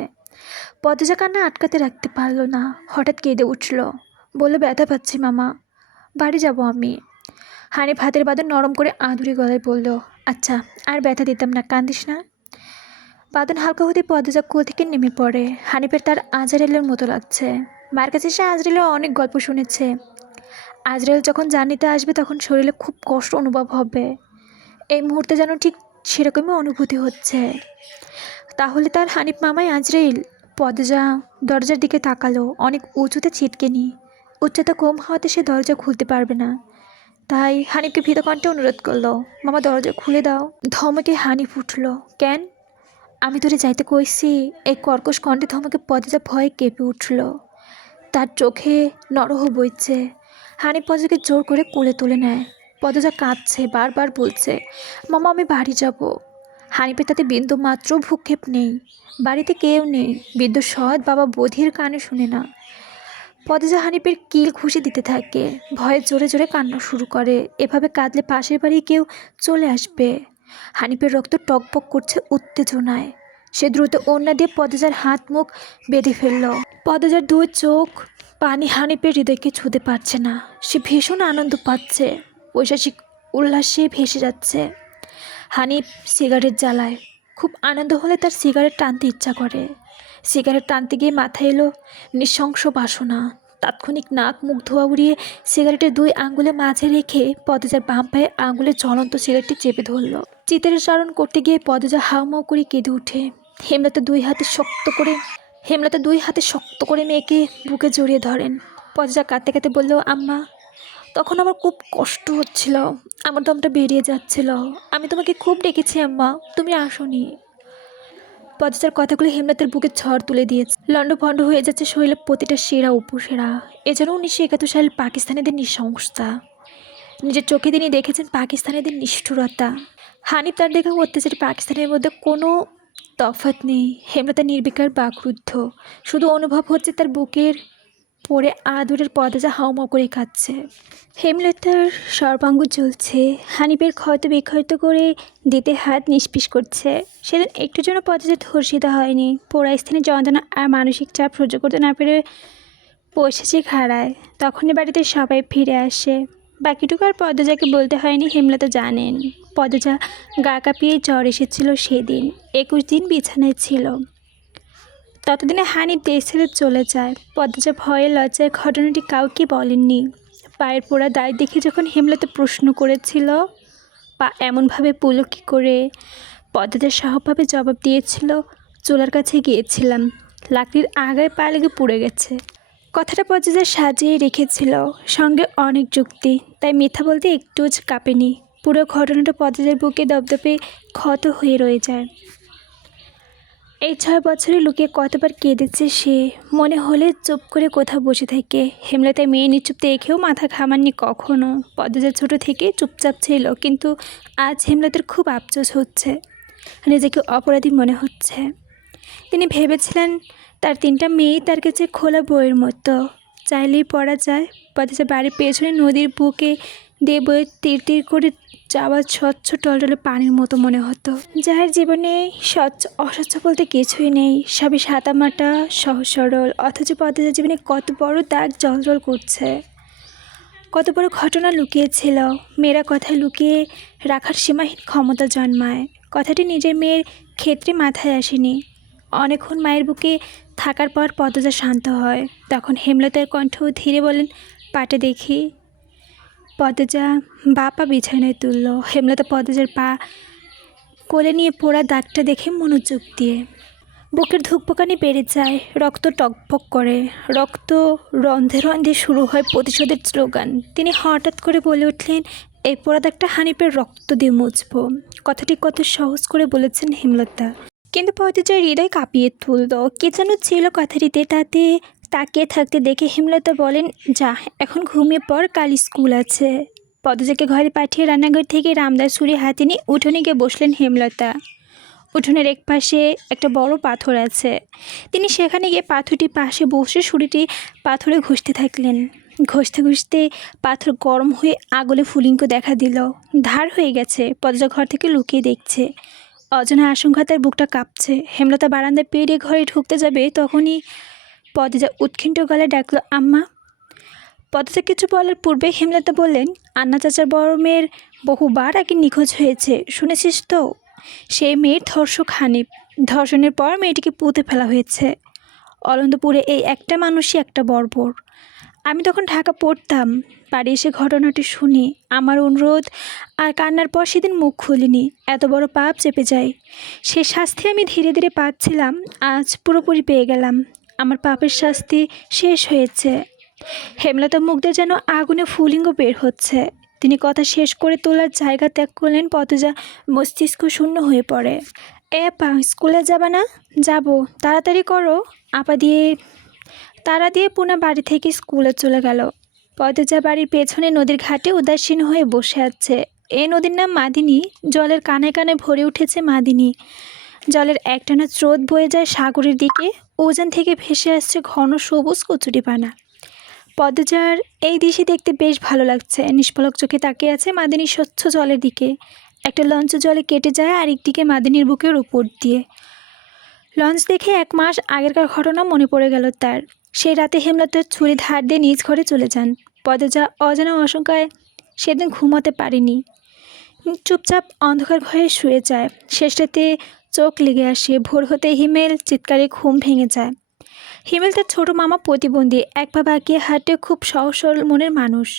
পদ্মজা কান্না আটকাতে রাখতে পারল না, হঠাৎ কেঁদে উঠল। বলল, ব্যথা পাচ্ছি মামা, বাড়ি যাব আমি। হানিফ হাতের বাঁধন নরম করে আদুরে গলায় বলল, আচ্ছা আর ব্যথা দিতাম না, কান্দিস না। বাঁধন হালকা হতে পদ্মজা কোল থেকে নেমে পড়ে। হানিফের তার আজরাইলের মতো লাগছে। মায়ের কাছে সে আজরাইলের অনেক গল্প শুনেছে। আজরাইল যখন জার্নিতে আসবে তখন শরীরে খুব কষ্ট অনুভব হবে। এই মুহূর্তে যেন ঠিক সেরকমই অনুভূতি হচ্ছে। তাহলে তার হানিফ মামাই আজরাইল? পদ্মজা দরজার দিকে তাকালো। অনেক উঁচুতে ছিটকেনি, উচ্চতা কম হওয়াতে সে দরজা খুলতে পারবে না। তাই হানিফকে ভীত কণ্ঠে অনুরোধ করলো, মামা দরজা খুলে দাও। ধমকে হানিফ উঠল, কেন? আমি তোরে যাইতে কইছি। এই কর্কশ কণ্ঠে ধমকে পদ্মজা ভয়ে কেঁপে উঠল। তার চোখে নরহ বইছে। হানিফ পদ্মজাকে জোর করে কোলে তুলে নেয়। পদ্মজা কাঁদছে, বারবার বলছে, মামা আমি বাড়ি যাব। হানিফের তাতে বিন্দু মাত্র ভ্রুক্ষেপ নেই। বাড়িতে কেউ নেই। বৃদ্ধ সৎ বাবা বধির কানে শুনে না। পদ্মজা হানিফের কিল ঘুষে দিতে থাকে। ভয়ে জোরে জোরে কান্না শুরু করে। এভাবে কাঁদলে পাশের বাড়ি কেউ চলে আসবে। হানিফের রক্ত টকবক করছে উত্তেজনায়। সে দ্রুত ওড়না দিয়ে পদ্মজার হাত মুখ বেঁধে ফেলল। পদ্মজার দুই চোখ পানি হানিফের হৃদয়কে ছুঁতে পারছে না। সে ভীষণ আনন্দ পাচ্ছে, পৈশাচিক উল্লাসে ভেসে যাচ্ছে। হানিফ সিগারেট জ্বালায়। খুব আনন্দ হলে তার সিগারেট টানতে ইচ্ছা করে। সিগারেট টানতে গিয়ে মাথায় এলো নৃশংস বাসনা। তাৎক্ষণিক নাক মুখ ধোয়া উড়িয়ে সিগারেটের দুই আঙ্গুলে মাঝে রেখে পদ্মজার বাম পায়ে আঙ্গুলে জ্বলন্ত সিগারেটটি চেপে ধরল। চিতের চারণ করতে গিয়ে পদ্মজা হাউমাউ করে কেঁদে ওঠে। হেমলতা দুই হাতে শক্ত করে মেয়েকে বুকে জড়িয়ে ধরেন। পদ্মজা কাঁদতে কাঁদতে বলল, আম্মা তখন আমার খুব কষ্ট হচ্ছিল, আমার দমটা বেরিয়ে যাচ্ছিল। আমি তোমাকে খুব ডেকেছি আম্মা, তুমি আসোনি। পদ্মজার কথাগুলো হেমলতার বুকে ঝড় তুলে দিয়েছে। লণ্ডভণ্ড হয়ে যাচ্ছে শরীরের প্রতিটা সেরা উপসেরা। এজন্য 1971 সালে পাকিস্তানিদের নৃশংসতা। নিজের চোখে তিনি দেখেছেন পাকিস্তানিদের নিষ্ঠুরতা। হানিফ তার দেখা অত্যাচারী পাকিস্তানের মধ্যে কোনো তফাৎ নেই। হেমলতা নির্বিকার বাকরুদ্ধ। শুধু অনুভব হচ্ছে তার বুকের পরে আদুরের পদ্মজা হাউমাউ করে কাঁদছে। হেমলতার সর্বাঙ্গ জ্বলছে। হানিফের ক্ষত বিক্ষত করে দিতে হাত নিষ্পিস করছে। সেদিন একটু জন্য পদ্মজা ধর্ষিত হয়নি। পোড়া স্থানে যন্ত্রণা আর মানসিক চাপ সহ্য করতে না পেরে পৈশাচিক হারায়। তখনই বাড়িতে সবাই ফিরে আসে। বাকিটুকু আর পদ্মজাকে বলতে হয়নি, হেমলতা জানেন। পদ্মজা গা কাঁপিয়ে জ্বর এসেছিল সেদিন, 21 দিন বিছানায় ছিল। ততদিনে হানিফ দেশ ছেড়ে চলে যায়। পদ্মজা ভয়ে লজ্জায় ঘটনাটি কাউকে বলেননি। পায়ের পোড়া দায় দেখে যখন হেমলতা প্রশ্ন করেছিল পা এমনভাবে পুলো কী করে, পদ্মজা স্বভাবভাবে জবাব দিয়েছিল, চুলার কাছে গিয়েছিলাম, লাকড়ির আগায় পা লেগে পুড়ে গেছে। কথাটা পদ্মজা সাজিয়ে রেখেছিল, সঙ্গে অনেক যুক্তি, তাই মিথ্যা বলতে একটু কাঁপেনি। পুরো ঘটনাটা পদ্মজার বুকে দপদপে ক্ষত হয়ে রয়ে যায়। এই 6 বছরে লুকিয়ে কতবার কেঁদেছে সে, মনে হলে চুপ করে কোথাও বসে থাকে। হেমলতা মেয়ে নিচুপ দেখেও মাথা ঘামাননি কখনো। পদ্মজা ছোট থেকে চুপচাপ ছিল, কিন্তু আজ হেমলতার খুব আফসোস হচ্ছে, নিজেকে অপরাধী মনে হচ্ছে। তিনি ভেবেছিলেন তার 3টা মেয়েই তার কাছে খোলা বইয়ের মতো, চাইলেই পড়া যায়। পদ্মজা বাড়ির পেছনে নদীর বুকে দিয়ে বয়ে তীর তীর করে যাওয়া স্বচ্ছ টলটলে পানির মতো মনে হতো, যার জীবনে স্বচ্ছ অস্বচ্ছ বলতে কিছুই নেই, সবই সাদামাটা সহজ সরল। অথচ পদ্মজার জীবনে কত বড় দাগ জ্বলজ্বল করছে, কত বড় ঘটনা লুকিয়েছিল। মেয়েরা কথায় লুকিয়ে রাখার সীমাহীন ক্ষমতা জন্মায়। কথাটি নিজের মেয়ের ক্ষেত্রে মাথায় আসেনি। অনেকক্ষণ মায়ের বুকে থাকার পর পদ্মজা শান্ত হয়। তখন হেমলতার কণ্ঠ ধীরে বলেন, পাটা দেখি। পদ্মজা পা বিছানায় তুলল। হেমলতা পদ্মজার পা কোলে নিয়ে পোড়া দাগটা দেখে মনোযোগ দিয়ে। বুকের ধুকপুকানি বেড়ে যায়, রক্ত টকবক করে, রক্ত রন্ধে রন্ধে শুরু হয় প্রতিশোধের স্লোগান। তিনি হঠাৎ করে বলে উঠলেন, এই পোড়া দাগটা হানিফের রক্ত দিয়ে মুছব। কথাটি কত সহজ করে বলেছেন হেমলতা, কিন্তু পদ্মজার হৃদয় কাঁপিয়ে তুলল। কে যেন ছিল কথাটিতে। তাতে তাকিয়ে থাকতে দেখে হেমলতা বলেন, যা এখন ঘুমিয়ে পড়, কাল স্কুল আছে। পদ্মজাকে ঘরে পাঠিয়ে রান্নাঘর থেকে রামদার ছুরি হাতে নিয়ে উঠোনে গিয়ে বসলেন হেমলতা। উঠোনের এক পাশে একটা বড় পাথর আছে। তিনি সেখানে গিয়ে পাথরটির পাশে বসে ছুরিটি পাথরে ঘষতে থাকলেন। ঘষতে ঘষতে পাথর গরম হয়ে আগুনে ফুলিঙ্গ দেখা দিল, ধার হয়ে গেছে। পদ্মজা ঘর থেকে লুকিয়ে দেখছে। অজানা আশঙ্কা তার বুকটা কাঁপছে। হেমলতা বারান্দায় পেরিয়ে ঘরে ঢুকতে যাবে, তখনই পদ্মজা উৎকণ্ঠ গলায় ডাকলো, আম্মা। পদ্মজা কিছু বলার পূর্বে হেমলতা বললেন, আন্না চাচার বড় মেয়ের বহুবার আগে নিখোঁজ হয়েছে, শুনেছিস তো? সেই মেয়ের ধর্ষক হানিফ। ধর্ষণের পর মেয়েটিকে পুঁতে ফেলা হয়েছে। অলন্দপুরে এই একটা মানুষই একটা বর্বর। আমি তখন ঢাকা পড়তাম। বাড়ি এসে ঘটনাটি শুনি। আমার অনুরোধ আর কান্নার পর সেদিন মুখ খুলিনি। এত বড় পাপ চেপে যায়, সে শাস্তি আমি ধীরে ধীরে পাচ্ছিলাম, আজ পুরোপুরি পেয়ে গেলাম। আমার পাপের শাস্তি শেষ হয়েছে। হেমলতা মুখ দিয়ে যেন আগুনে ফুলিঙ্গ বের হচ্ছে। তিনি কথা শেষ করে তোলার জায়গা ত্যাগ করলেন। পদ্মজা মস্তিষ্ক শূন্য হয়ে পড়ে। আপা, স্কুলে যাবা না? যাব, তাড়াতাড়ি করো। আপা দিয়ে তারা দিয়ে পুনা বাড়ি থেকে স্কুলে চলে গেল। পদ্মজা বাড়ির পেছনে নদীর ঘাটে উদাসীন হয়ে বসে আছে। এই নদীর নাম মাদিনী। জলের কানে কানে ভরে উঠেছে মাদিনী। জলের একটানা স্রোত বয়ে যায় সাগরের দিকে। ওজন থেকে ভেসে আসছে ঘন সবুজ কচুরিপানা। পদ্মজার এই দৃশ্যে দেখতে বেশ ভালো লাগছে। নিষ্পলক চোখে তাকিয়ে আছে মাদিনীর স্বচ্ছ জলের দিকে। একটা লঞ্চ জলে কেটে যায় আরেকদিকে মাদিনীর বুকের উপর দিয়ে। লঞ্চ দেখে 1 মাস আগেরকার ঘটনা মনে পড়ে গেল তার। সেই রাতে হেমলতার ছুরি ধার দিয়ে নিজ ঘরে চলে যান। পদ্মজা অজানা আশঙ্কায় সেদিন ঘুমাতে পারেনি। চুপচাপ অন্ধকার ঘরে শুয়ে যায়। শেষ রাতে চোখ লেগে আসে। ভোর হতে হিমেল চিৎকারে ঘুম ভেঙে যায়। হিমেল তার ছোট মামা, প্রতিবন্ধী, 1 পা বাঁকিয়ে হাঁটে, খুব সহজ সরল মনের মানুষ।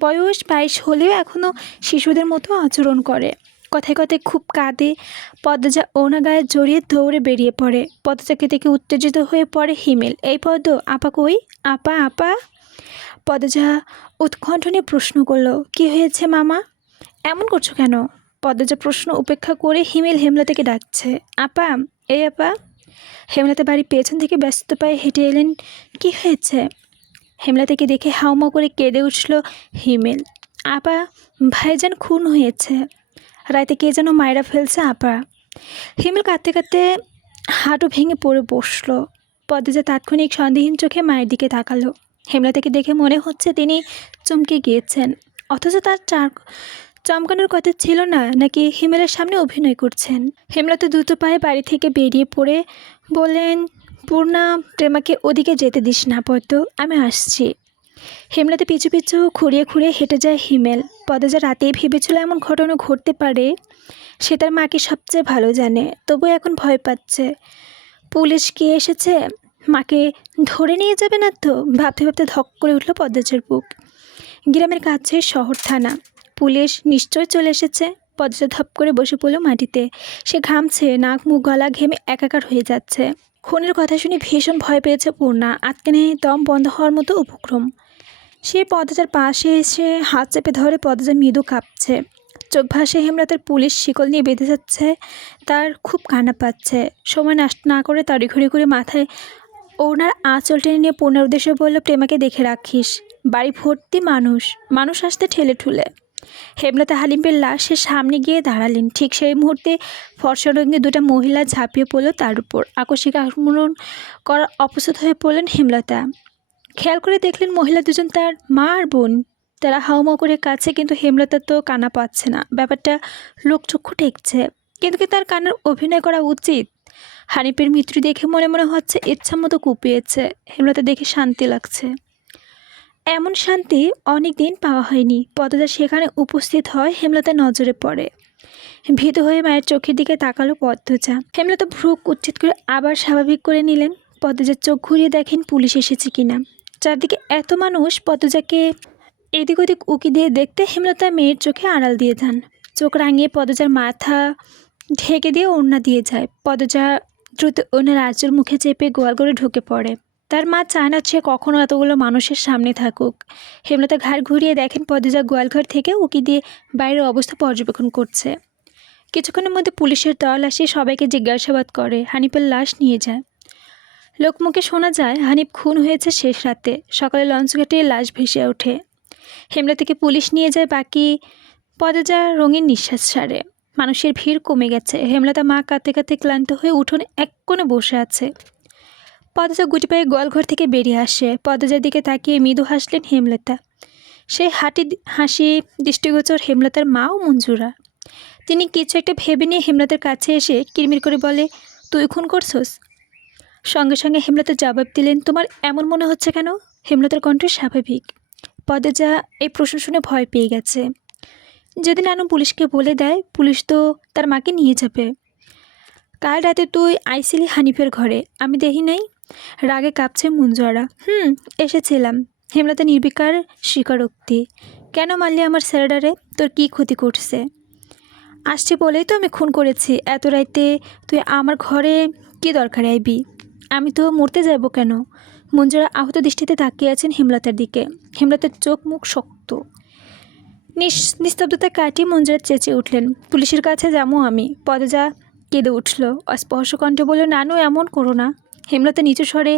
বয়স 22 হলেও এখনও শিশুদের মতো আচরণ করে। কথায় কথায় খুব কাঁদে। পদ্মজা ওনা গায়ে জড়িয়ে দৌড়ে বেরিয়ে পড়ে। পদ্মজাকে দেখে উত্তেজিত হয়ে পড়ে হিমেল, এই পদ্ম, আপা কই? আপা, আপা। পদ্মজা উৎকণ্ঠ নিয়ে প্রশ্ন করলো, কি হয়েছে মামা? এমন করছো কেন? পদ্মজা প্রশ্ন উপেক্ষা করে হিমেল হেমলতাকে ডাকছে, আপা, এই আপা। হেমলতা বাড়ির পেছন থেকে ব্যস্ত পায়ে হেঁটে এলেন। কি হয়েছে? হেমলতাকে দেখে হাউমাউ করে কেঁদে উঠল হিমেল। আপা, ভাইজান খুন হয়েছে। রাতে কে যেন মায়েরা ফেলছে আপা। হিমেল কাঁদতে কাঁদতে হাঁটু ভেঙে পড়ে বসলো। পদ্মজা তাৎক্ষণিক সন্দেহহীন চোখে মায়ের দিকে তাকালো। হেমলতাকে দেখে মনে হচ্ছে তিনি চমকে গিয়েছেন, অথচ তার চমকানোর কথা ছিল না, নাকি হিমেলের সামনে অভিনয় করছেন। হেমলতা দ্রুত পায়ে বাড়ি থেকে বেরিয়ে পড়ে বললেন, পূর্ণা, প্রেমাকে ওদিকে যেতে দিস না পদ্ম, আমি আসছি। হেমলাতে পিছু পিছু খুঁড়িয়ে খুঁড়িয়ে হেঁটে যায় হিমেল। পদ্মজা রাতেই ভেবেছিল এমন ঘটনা ঘটতে পারে। সে তার মাকে সবচেয়ে ভালো জানে, তবু এখন ভয় পাচ্ছে। পুলিশ কি এসেছে? মাকে ধরে নিয়ে যাবে না তো? ভাবতে ভাবতে ধক করে উঠল পদ্মজার বুক। গ্রামের কাছে শহর থানা, পুলিশ নিশ্চয় চলে এসেছে। পদ্মজা ধপ করে বসে পড়ল মাটিতে। সে ঘামছে, নাক মুখ গলা ঘেমে একাকার হয়ে যাচ্ছে। খুনের কথা শুনে ভীষণ ভয় পেয়েছে পূর্ণা। আটকানে দম বন্ধ হওয়ার মতো উপক্রম। সে পদ্মজার পাশে এসে হাত চেপে ধরে। পদ্মজা মৃদু কাঁপছে, চোখ ভাসে হেমলতার পুলিশ শিকল নিয়ে বেঁধে যাচ্ছে। তার খুব কান্না পাচ্ছে। সময় নষ্ট না করে তড়িঘড়ি করে মাথায় ওনার আঁচল টেনে নিয়ে পূর্ণার উদ্দেশ্যে বলল, প্রেমাকে দেখে রাখিস, বাড়ি ভর্তি মানুষ, মানুষ আসতে ঠেলে ঠুলে। হেমলতা হালিমের লাশ সে সামনে গিয়ে দাঁড়ালেন। ঠিক সেই মুহূর্তে ফর্সা রঙে দুটা মহিলা ঝাঁপিয়ে পড়ল তার উপর। আকস্মিক আক্রমণ করার অপ্রস্তুত হয়ে পড়লেন হেমলতা। খেয়াল করে দেখলেন মহিলা দুজন তার মা আর বোন। তারা হাউমাউ করে কাছে, কিন্তু হেমলতা তো কান্না পাচ্ছে না। ব্যাপারটা লোকচক্ষু ঠেকছে, কিন্তু কি তার কান্নার অভিনয় করা উচিত? হানিফের মৃত্যু দেখে মনে মনে হচ্ছে ইচ্ছামতো কুপিয়েছে। হেমলতা দেখে শান্তি লাগছে। এমন শান্তি অনেক দিন পাওয়া হয়নি। পদ্মজা সেখানে উপস্থিত হয়, হেমলতার নজরে পড়ে। ভীত হয়ে মায়ের চোখের দিকে তাকালো পদ্মজা। হেমলতা ভ্রু কুচ্ছিত করে আবার স্বাভাবিক করে নিলেন। পদ্মজার চোখ ঘুরিয়ে দেখেন পুলিশ এসেছে কিনা। চারদিকে এত মানুষ। পদ্মজাকে এদিক ওদিক উকি দিয়ে দেখতে হেমলতা মেয়ের চোখে আড়াল দিয়ে যান। চোখ রাঙিয়ে পদ্মজার মাথা ঢেকে দিয়ে ওড়না দিয়ে যায়। পদ্মজা দ্রুত ওনার আঁচল মুখে চেপে গোয়ালঘরে ঢুকে পড়ে। তার মা চায় না সে কখনো এতগুলো মানুষের সামনে থাকুক। হেমলতা ঘাড় ঘুরিয়ে দেখেন পদ্মজা গোয়ালঘর থেকে উকি দিয়ে বাইরের অবস্থা পর্যবেক্ষণ করছে। কিছুক্ষণের মধ্যে পুলিশের দল আসে, সবাইকে জিজ্ঞাসাবাদ করে, হানিফের লাশ নিয়ে যায়। লোকমুখে শোনা যায় হানিফ খুন হয়েছে শেষ রাতে। সকালে লঞ্চঘাটে লাশ ভেসে ওঠে। হেমলতাকে পুলিশ নিয়ে যায়। বাকি পদ্মজা রঙিন নিঃশ্বাস ছাড়ে। মানুষের ভিড় কমে গেছে। হেমলতা মা কাঁদতে কাঁদতে ক্লান্ত হয়ে উঠোনে এক কোণে বসে আছে। পদ্মজা গুটি পায়ে গোয়ালঘর থেকে বেরিয়ে আসে। পদ্মজার দিকে তাকিয়ে মৃদু হাসলেন হেমলতা। সেই হাসি দৃষ্টিগোচর হেমলতার মা ও মঞ্জুরা। তিনি কিছু একটা ভেবে নিয়ে হেমলতার কাছে এসে কিরমির করে বলে, তুই খুন করছস? সঙ্গে সঙ্গে হেমলতা জবাব দিলেন, তোমার এমন মনে হচ্ছে কেন? হেমলতার কণ্ঠ স্বাভাবিক। পদ্মজা এই প্রশ্ন শুনে ভয় পেয়ে গেছে। যদি নানু পুলিশকে বলে দেয়, পুলিশ তো তার মাকে নিয়ে যাবে। কাল রাতে তুই আইছিলি হানিফের ঘরে, আমি দেখি নাই? রাগে কাঁপছে মঞ্জুরা। এসেছিলাম। হেমলতা নির্বিকার স্বীকারোক্তি। কেন মারলি আমার স্যারেডারে? তোর কি ক্ষতি করছে? আসছে বলেই তো আমি খুন করেছি। এত রাইতে তুই আমার ঘরে কি দরকার আইবি? আমি তো মরতে যাব কেন? মঞ্জুরা আহত দৃষ্টিতে তাকিয়ে আছেন হেমলতার দিকে। হেমলতার চোখ মুখ শক্ত। নিস্তব্ধতা কাটিয়ে মঞ্জুরা চেঁচে উঠলেন, পুলিশের কাছে যাবো আমি। পদ্মজা কেঁদে উঠল। অস্পষ্ট কণ্ঠে বলল, নানু এমন করো না। হেমলতা নিচু স্বরে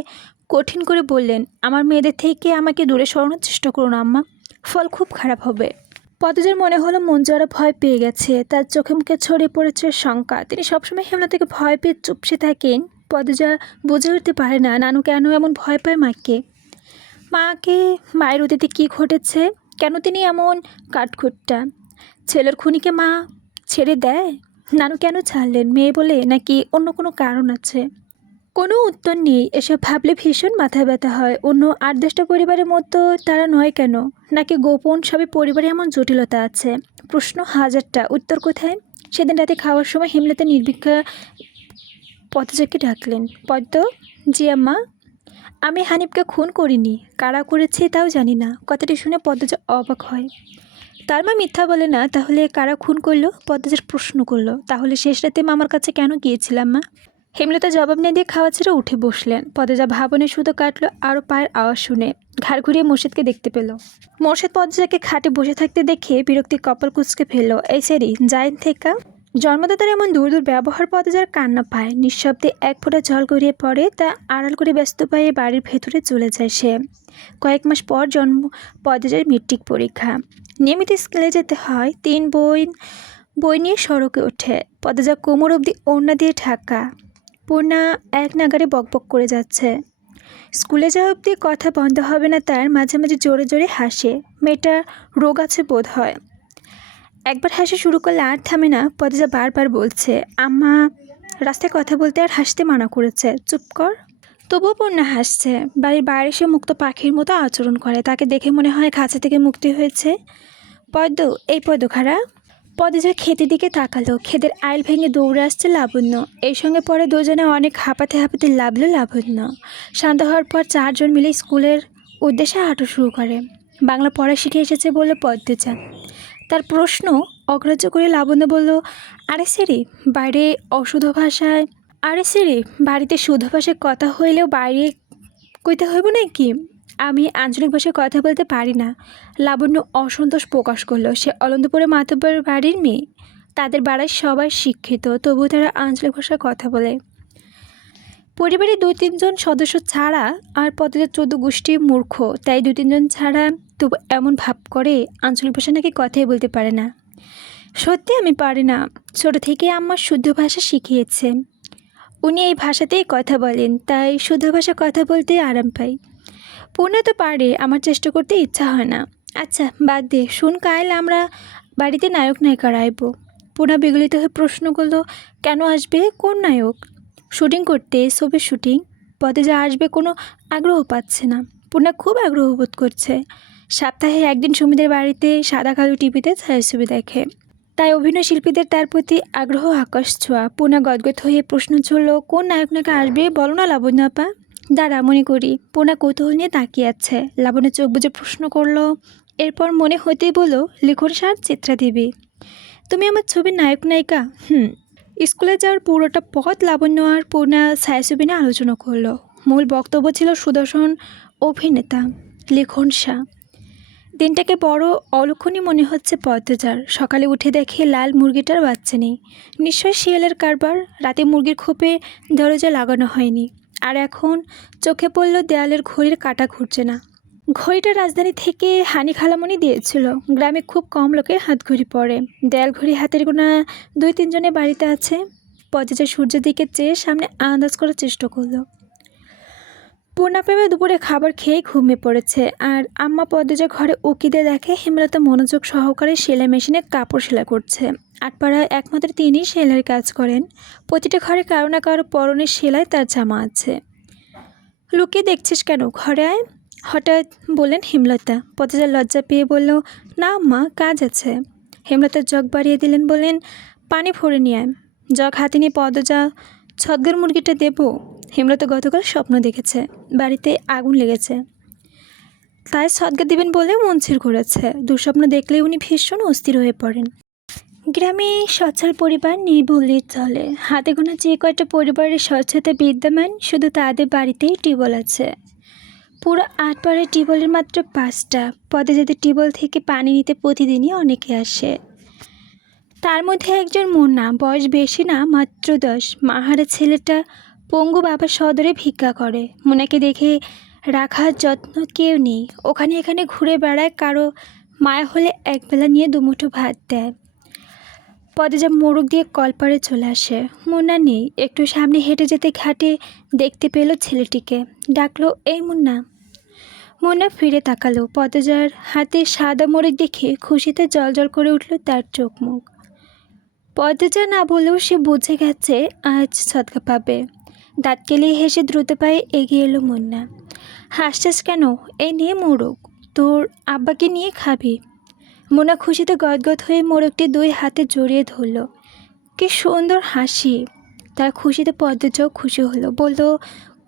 কঠিন করে বললেন, আমার মেয়েদের থেকে আমাকে দূরে সরানোর চেষ্টা করো না আম্মা, ফল খুব খারাপ হবে। পদ্মজার মনে হলো মঞ্জুরা ভয় পেয়ে গেছে। তার চোখে মুখে ছড়িয়ে পড়েছে শঙ্কা। তিনি সবসময় হেমলতাকে ভয় পেয়ে চুপসে থাকেন। পদ্মজা বুঝে উঠতে পারে না নানু কেন এমন ভয় পায় মাকে। মায়ের অতীতে কী ঘটেছে? কেন তিনি এমন কাঠখুট্টা? ছেলের খুনিকে মা ছেড়ে দেয়? নানু কেন ছাড়লেন? মেয়ে বলে নাকি অন্য কোনো কারণ আছে? কোনো উত্তর নেই। এসব ভাবলে ভীষণ মাথা ব্যথা হয়। অন্য ৮-১০টা পরিবারের মতো তারা নয় কেন? নাকি গোপন সবই পরিবারে এমন জটিলতা আছে? প্রশ্ন হাজারটা, উত্তর কোথায়? সেদিন রাতে খাওয়ার সময় হেমলতা নির্বিকার পদ্মজাকে ডাকলেন। পদ্ম। জি আম্মা। আমি হানিফকে খুন করিনি। কারা করেছে তাও জানি না। কথাটি শুনে পদ্মজা অবাক হয়। তার মা মিথ্যা বলে না, তাহলে কারা খুন করলো? পদ্মজার প্রশ্ন করলো। তাহলে শেষ রাতে মামার কাছে কেন গিয়েছিলাম মা? হেমলতা জবাব না দিয়ে খাওয়া ছেড়ে উঠে বসলেন। পদ্মজা ভাবনে সুতো কাটলো আরও পায়ের আওয়াজ শুনে। ঘাড় ঘুরিয়ে মোর্শেদকে দেখতে পেল। মোর্শেদ পদ্মজাকে খাটে বসে থাকতে দেখে বিরক্তি কপাল কুঁচকে ফেলল। এই সেরি যাইন থেকে। জন্মদাতার এমন দূর দূর ব্যবহার পদ্মজার কান্না পায়। নিঃশব্দে এক ফোঁটা জল গড়িয়ে পড়ে। তা আড়াল করে ব্যস্ত পায়ে বাড়ির ভেতরে চলে যায় সে। কয়েক মাস পর পদ্মজার মেট্রিক পরীক্ষা। নিয়মিত স্কুলে যেতে হয়। 3 বই নিয়ে সড়কে ওঠে। পদ্মজা কোমর অবধি ওড়না দিয়ে ঢাকা। পূর্ণা এক নাগারে বকবক করে যাচ্ছে। স্কুলে যাওয়া অবধি কথা বন্ধ হবে না তার। মাঝে মাঝে জোরে জোরে হাসে। মেয়েটা রোগ আছে বোধ হয়। একবার হাসি শুরু করলে আর থামে না। পদ্মজা বারবার বলছে, আম্মা রাস্তায় কথা বলতে আর হাসতে মানা করেছে। চুপ কর। তবুও পূর্ণা হাসছে। বাড়ির বাইরে সে মুক্ত পাখির মতো আচরণ করে, তাকে দেখে মনে হয় খাঁচা থেকে মুক্তি হয়েছে। পদ্ম, এই পদ্ম খাড়া। পদ্মজা ক্ষেতের দিকে তাকালো। ক্ষেতের আইল ভেঙে দৌড়ে আসছে লাবণ্য। এই সঙ্গে পরে দুজনে অনেক হাঁপাতে হাঁপাতে লাভলো লাবণ্য। শান্ত হওয়ার পর চারজন মিলে স্কুলের উদ্দেশ্যে হাঁটা শুরু করে। বাংলা পড়া শিখে এসেছে বলল পদ্মজা। তার প্রশ্ন অগ্রাহ্য করে লাবণ্য বলল, আরে সিরি, বাইরে অশুদ্ধ ভাষায় বাড়িতে শুদ্ধ ভাষায় কথা হইলেও বাইরে কইতে হইব নাকি? আমি আঞ্চলিক ভাষায় কথা বলতে পারি না। লাবণ্য অসন্তোষ প্রকাশ করলো। সে অলন্দপুরে মাতব্বর বাড়ির মেয়ে। তাদের বাড়ির সবাই শিক্ষিত, তবুও তারা আঞ্চলিক ভাষায় কথা বলে। পরিবারের 2-3 জন সদস্য ছাড়া আর পদ্মজার 14 গোষ্ঠী মূর্খ, তাই 2-3 জন ছাড়া তবু এমন ভাব করে আঞ্চলিক ভাষা নাকি কথাই বলতে পারে না। সত্যি আমি পারি না। ছোট থেকে আম্মা শুদ্ধ ভাষা শিখিয়েছে। উনি এই ভাষাতেই কথা বলেন, তাই শুদ্ধ ভাষা কথা বলতে আরাম পাই। পূর্ণা তো পারে, আমার চেষ্টা করতে ইচ্ছা হয় না। আচ্ছা বাদ দে, শুন, কাল আমরা বাড়িতে নায়ক নায়িকারা আইব। পূর্ণা বিগলিত হয়ে প্রশ্ন করলো, কেন আসবে? কোন নায়ক? শুটিং করতে, ছবির শুটিং। পদ্মজা আসবে কোনো আগ্রহ পাচ্ছে না। পূর্ণা খুব আগ্রহ বোধ করছে। সপ্তাহে একদিন সুমিদের বাড়িতে সাদা কালো টিভিতে ছায়াছবি দেখে, তাই অভিনয় শিল্পীদের তার প্রতি আগ্রহ আকাশ ছোঁয়া। পূর্ণা গদগদ হয়ে প্রশ্ন ছড়ল, কোন নায়ক নায়িকা আসবে বলো না লাবণ্য আপা। দাঁড়া মনে করি। পূর্ণা কৌতূহল নিয়ে তাকিয়ে আছে। লাবণ্য চোখ বুজে প্রশ্ন করলো, এরপর মনে হতেই বলল, লিখন সার চিত্রা দেবী। তুমি আমার ছবির নায়ক নায়িকা? স্কুলে যাওয়ার পুরোটা পথ লাবণ্য আর পূর্ণা ছায়াছবি নিয়ে আলোচনা করলো। মূল বক্তব্য ছিল সুদর্শন অভিনেতা লিখন শাহ। দিনটাকে বড় অলক্ষণই মনে হচ্ছে পদ্মজার। সকালে উঠে দেখে লাল মুরগিটার বাচ্চা নেই। নিশ্চয়ই শিয়ালের কারবার। রাতে মুরগির খোপে দরজা লাগানো হয়নি। আর এখন চোখে পড়ল দেয়ালের ঘড়ির কাঁটা ঘুরছে না। ঘড়িটা রাজধানী থেকে হানি খালামণি দিয়েছিল। গ্রামে খুব কম লোকের হাত ঘড়ি পড়ে। দেয়াল ঘড়ি হাতের গোনা 2-3 জনের বাড়িতে আছে। পদ্মজা সূর্যের দিকে চেয়ে সামনে আন্দাজ করার চেষ্টা করলো। পূর্ণা পেমে দুপুরে খাবার খেয়ে ঘুমিয়ে পড়েছে। আর আম্মা পদ্মজা ঘরে উকিদে দেখে হেমলতা মনোযোগ সহকারে সেলাই মেশিনে কাপড় সেলাই করছে। আটপাড়ায় একমাত্র তিনি সেলাইয়ের কাজ করেন। প্রতিটা ঘরে কারো না কারো পরনের সেলাই তার জামা আছে। লুকিয়ে দেখছিস কেন, ঘরে আয়, হঠাৎ বললেন হেমলতা। পদ্মজা লজ্জা পেয়ে বলল, না আম্মা, কাজ আছে। হেমলতা জগ বাড়িয়ে দিলেন, বললেন, পানি ভরে নিয়ে আয়। জগ হাতে নিয়ে পদ্মজা, ছদ্মের মুরগিটা দেবো? হেমলতা গতকাল স্বপ্ন দেখেছে বাড়িতে আগুন লেগেছে, তাই সদ্গা দিবেন বলে মন স্থির করেছে। দুঃস্বপ্ন দেখলে উনি ভীষণ অস্থির হয়ে পড়েন। গ্রামে সচ্ছল পরিবার নেই বললেই চলে। হাতে গোনা যে কয়টা পরিবারের স্বচ্ছতা বিদ্যমান, শুধু তাদের বাড়িতেই টিউবওয়েল আছে। পুরো আটপাড়ায় টিউবওয়েলের মাত্র 5টা। পদ্মজাদের টিউবওয়েল থেকে পানি নিতে প্রতিদিনই অনেকে আসে। তার মধ্যে একজন মুন্না, বয়স বেশি না, মাত্র 10। মাহারা ছেলেটা পঙ্গু বাবার সদরে ভিক্ষা করে। মুন্নাকে দেখে রাখার যত্ন কেউ নেই। ওখানে এখানে ঘুরে বেড়ায়। কারো মায়া হলে একবেলা নিয়ে দুমুঠো ভাত দেয়। পদ্মজা মোড়ক দিয়ে কলপাড়ে চলে আসে। মুন্না নেই। একটু সামনে হেঁটে যেতে ঘাটে দেখতে পেল ছেলেটিকে। ডাকলো, এই মুন্না। মুন্না ফিরে তাকালো। পদ্মজার হাতে সাদা মোড়ক দেখে খুশিতে জলজল করে উঠল তার চোখ মুখ। পদ্মজা না বলেও সে বুঝে গেছে আজ সদকা পাবে। দাঁত কেলিয়ে হেসে দ্রুত পায়ে এগিয়ে এলো মুন্না। হাসছিস কেন? এই নিয়ে মোড়ক, তোর আব্বাকে নিয়ে খাবি। মুন্না খুশিতে গদগদ হয়ে মোড়কটি 2 হাতে জড়িয়ে ধরল। কি সুন্দর হাসি! তার খুশিতে পদ্মজাও খুশি হলো। বলল,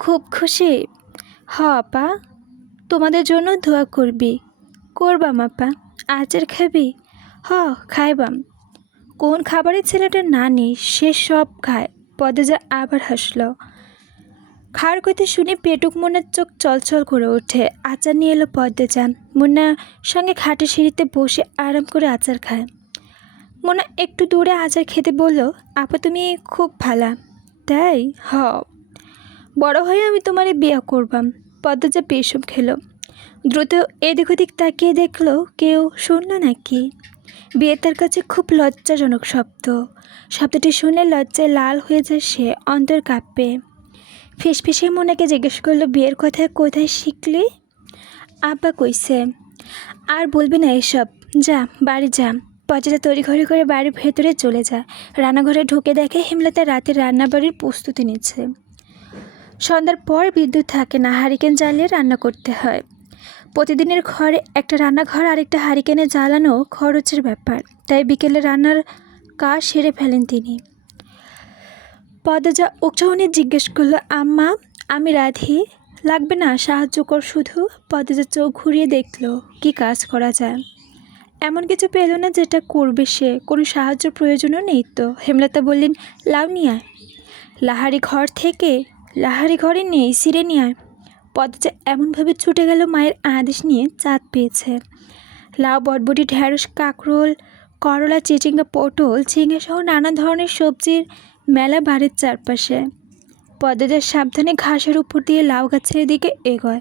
খুব খুশি? হ আপা, তোমাদের জন্য দোয়া করবি। করবাম আপা। আচার খাবি? হ, খাইবাম। কোন খাবারের ছেলেটার না নেই, সে সব খায়। পদ্মজা আবার হাসল। খাওয়ার কথা শুনে পেটুক মুন্নার চোখ চলচল করে ওঠে। আচার নিয়ে এলো পদ্মজা। মুন্নার সঙ্গে খাটে সিঁড়িতে বসে আরাম করে আচার খায়। মুন্না একটু দূরে আচার খেতে বলল, আপা তুমি খুব ভালা। তাই? হ, বড় হয়ে আমি তোমারে বিয়ে করবাম। পদ্মজা বেসম খেলো। দ্রুত এদিক ওদিক তাকিয়ে দেখলো কেউ শুনল নাকি। বিয়ে তার কাছে খুব লজ্জাজনক শব্দ। শব্দটি শুনে লজ্জায় লাল হয়ে যায় সে, অন্তর কাঁপে। ফিসফিসে মোনাকে জিজ্ঞেস করলো, বিয়ের কথা কোথায় শিখলি? আব্বা কইছে। আর বলবি না এসব, যা বাড়ি যা। পদ্মজা তড়িঘড়ি করে বাড়ির ভেতরে চলে যায়। রান্নাঘরে ঢুকে দেখে হেমলতা রাতের রান্নাবাড়ির প্রস্তুতি নিচ্ছে। সন্ধ্যার পর বিদ্যুৎ থাকে না, হারিকেন জ্বালিয়ে রান্না করতে হয়। প্রতিদিনের ঘরে একটা রান্নাঘর আরেকটা হারিকেনে জ্বালানো খরচের ব্যাপার, তাই বিকেলে রান্নার কাজ সেরে ফেলেন তিনি। পদ্মজা উচ্চারণে জিজ্ঞেস করলো, আম্মা আমি রাধি, লাগবে না, সাহায্য কর শুধু। পদ্মজা চোখ ঘুরিয়ে দেখলো কি কাজ করা যায়। এমন কিছু পেল না যেটা করবে সে, কোনো সাহায্য প্রয়োজনও নেই তো। হেমলতা বললেন, লাউ নিয়ে আয়। লাহারি ঘরে নেই, সিঁড়ে নিয়ে আয়। পদ্মজা এমনভাবে ছুটে গেল মায়ের আদেশ নিয়ে চাঁদ পেয়েছে। লাউ, বটবটি, ঢেঁড়স, কাঁকরোল, করলা, চিচিঙ্গা, পটল, ঝিঙে সহ নানা ধরনের সবজির মেলা বাড়ির চারপাশে। পদ্মজা সাবধানে ঘাসের উপর দিয়ে লাউ গাছের দিকে এগোয়।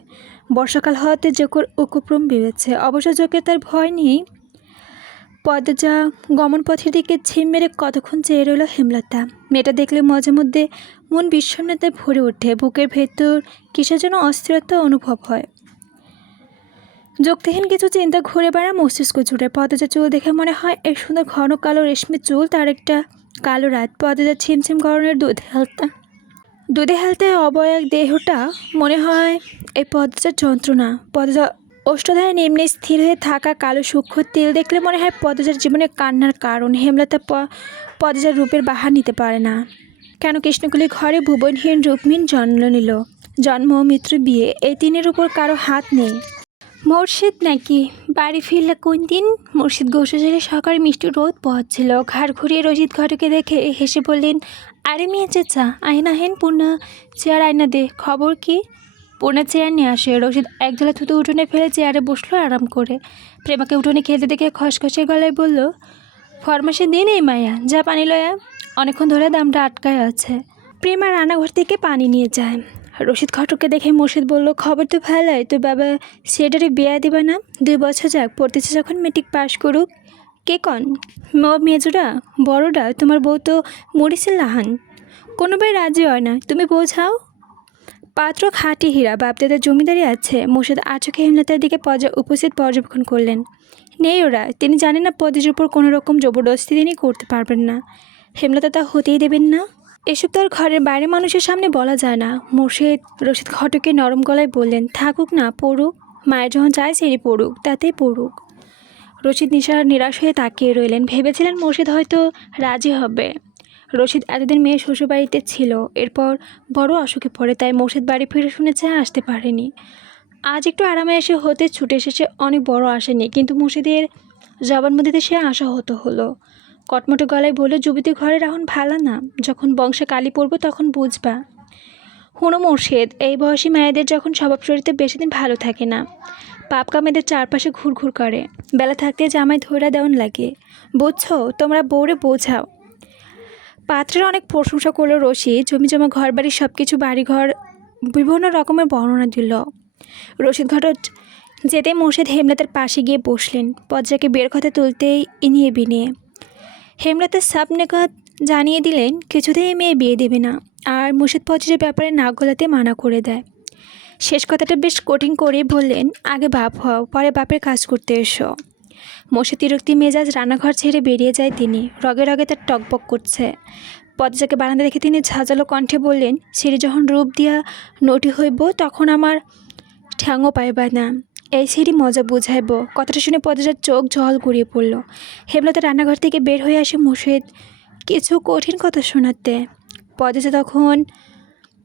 বর্ষাকাল হওয়াতে জোকের উপক্রম বেড়েছে, অবশ্য জোকের তার ভয় নেই। পদ্মজা গমনপথের দিকে ঝিম মেরে কতক্ষণ চেয়ে রইল হেমলতা। মেয়েটা দেখলে মাঝে মধ্যে মন বিষণ্ণতায় ভরে ওঠে, বুকের ভেতর কিসের যেন অস্থিরতা অনুভব হয়। যুক্তিহীন কিছু চিন্তা ঘুরে বেড়ায় মস্তিষ্ক জুড়ে। পদ্মজা চুল দেখে মনে হয় এই সুন্দর ঘন কালো রেশমি চুল, তার একটা কালো রাত। পদ্মজা ছিমছিম গরনের দুধে হেলতে অবয়ব দেহটা মনে হয় এই পদ্মজার যন্ত্রণা। পদ্মজা ওষ্ঠধায় নিম্নে স্থির হয়ে থাকা কালো সূক্ষ্ম তিল দেখলে মনে হয় পদ্মজার জীবনে কান্নার কারণ। হেমলতা পদ্মজার রূপের বাহার নিতে পারে না। কেন কৃষ্ণকুলী ঘরে ভুবনহীন রূপহীন জন্ম নিল? জন্ম, মৃত্যু, বিয়ে, এই তিনের উপর কারো হাত নেই। মুর্শিদ নাকি বাড়ি ফিরলে কোন দিন? মুর্শিদ গোসলে সকালে মিষ্টি রোদ পোহাচ্ছিল। ঘাড় ঘুরিয়ে রশিদ ঘটকে দেখে হেসে বললেন, আরে মেয়ে চেঁচা, আয়না হেন, পূর্ণা চেয়ার আয়না দে। খবর কি? পূর্ণা চেয়ার নিয়ে আসে। রশিদ একজলা থুতু উঠোনে ফেলে চেয়ারে বসলো আরাম করে। প্রেমাকে উঠোনে খেলতে দেখে খসখসে গলায় বলল, ফরমাসে দিন এই মায়া, যা পানি লয়া। অনেকক্ষণ ধরে দামটা আটকায় আছে। প্রেমা রান্নাঘর থেকে পানি নিয়ে যায়। রশিদ ঘটককে দেখে মুর্শিদ বলল, খবর তো ভালোই, তোর বাবা সেটারে বিয়া দিবা না? 2 বছর যাক, পড়তেছে যখন মেট্রিক পাশ করুক। কে কন? মেজোরা? বড়রা? তোমার বউ তো মরিছে লাহান, কোনোভাবে রাজি হয় না, তুমি বোঝাও। পাত্র খাঁটি হীরা, বাপদাদার জমিদারি আছে। মুর্শিদ আচোখে হেমলতার দিকে উপস্থিত পর্যবেক্ষণ করলেন। নেই ওরা, তিনি জানেন না পদের উপর কোনো রকম জবরদস্তি তিনি করতে পারবেন না। হেমলতা তা হতেই দেবেন না। এসব তো আর ঘরের বাইরে মানুষের সামনে বলা যায় না। মুর্শিদ রশিদ ঘটককে নরম গলায় বললেন, থাকুক না, পড়ুক, মায়ের যখন চায় সেরি পড়ুক, তাতেই পড়ুক। রশিদ নিরাশ হয়ে তাকিয়ে রইলেন। ভেবেছিলেন মুর্শিদ হয়তো রাজি হবে। রশিদ এতদিন মেয়ে শ্বশুরবাড়িতে ছিল, এরপর বড় অসুখে পড়ে, তাই মুর্শিদ বাড়ি ফিরে শুনেছে আসতে পারেনি। আজ একটু আরামে এসে হতে ছুটে এসেছে, অনেক বড় আসেনি, কিন্তু মুর্শিদের জবানবন্দিতে সে আশাহত হলো। কটমটো গলায় বলল, যুবতী ঘরের এখন ভালো না, যখন বংশে কালি পড়বো তখন বুঝবা। হুনো মুর্শিদ, এই বয়সী মেয়েদের যখন স্বভাব চরিত্র বেশি দিন ভালো থাকে না, পাপ কামেদের চারপাশে ঘুরঘুর করে, বেলা থাকতে জামাই ধৈরা দেওয়ান লাগে, বুঝছো? তোমরা বউরে বোঝাও। পাত্রের অনেক প্রশংসা করলো রশিদ, জমি জমা ঘর বাড়ি সব কিছু, বাড়িঘর, বিভিন্ন রকমের বর্ণনা দিল। রশিদ ঘটক যেতে মুর্শিদ হেমলতার পাশে গিয়ে বসলেন। পদ্মাকে বের কথা তুলতেই ইনিয়ে বিনিয়ে হেমলতা সাব নেকাত জানিয়ে দিলেন কিছুতেই মেয়ে বিয়ে দেবে না, আর মুর্শিদ পদ্মার ব্যাপারে নাক গলাতে মানা করে দেয়। শেষ কথাটা বেশ কঠিন করে বললেন, আগে বাপ হও, পরে বাপের কাজ করতে এসো। মুর্শিদ তিরক্তি মেজাজ রান্নাঘর ছেড়ে বেরিয়ে যায় তিনি। রগে রগে তার টকবক করছে। পদ্মাকে বারান্দা দেখে তিনি ঝাঁঝালো কণ্ঠে বললেন, সিঁড়ি যখন রূপ দিয়া নটি হইব তখন আমার ঠ্যাংও পাইবা না, এই সিঁড়ি মজা বুঝাইব। কথাটা শুনে পদ্মার চোখ জল গড়িয়ে পড়ল। হেমলতা রান্নাঘর থেকে বের হয়ে আসে মুর্শিদ কিছু কঠিন কথা শোনাতে। পদ্মা তখন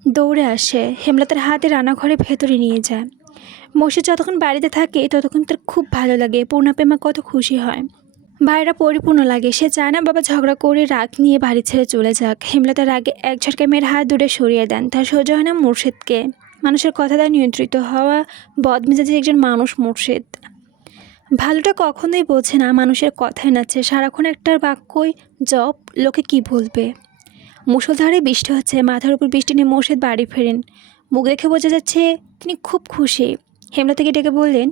দৌড়ে আসে, হেমলতার হাতে রান্নাঘরে ভেতরে নিয়ে যায়। মুর্শিদ যতক্ষণ বাড়িতে থাকে ততক্ষণ তার খুব ভালো লাগে। পূর্ণাপেমা কত খুশি হয়, ভাইরা পরিপূর্ণ লাগে। সে চায় না বাবা ঝগড়া করে রাগ নিয়ে বাড়ি ছেড়ে চলে যাক। হেমলতার রাগে এক ঝটকা মেয়ের হাত দূরে সরিয়ে দেন। তার সহ্য হয় না মুর্শিদকে। মানুষের কথা দ্বারা নিয়ন্ত্রিত হওয়া বদমেজাজি একজন মানুষ মুর্শিদ। ভালোটা কখনোই বোঝে না, মানুষের কথায় নাচে, সারাক্ষণ একটার বাক্যই জপ, লোকে কি বলবে। মুষলধারে বৃষ্টি হচ্ছে, মাথার উপর বৃষ্টি নিয়ে মুর্শিদ বাড়ি ফেরেন। মুখ দেখে বোঝা যাচ্ছে তিনি খুব খুশি। হেমলতাকে ডেকে বললেন,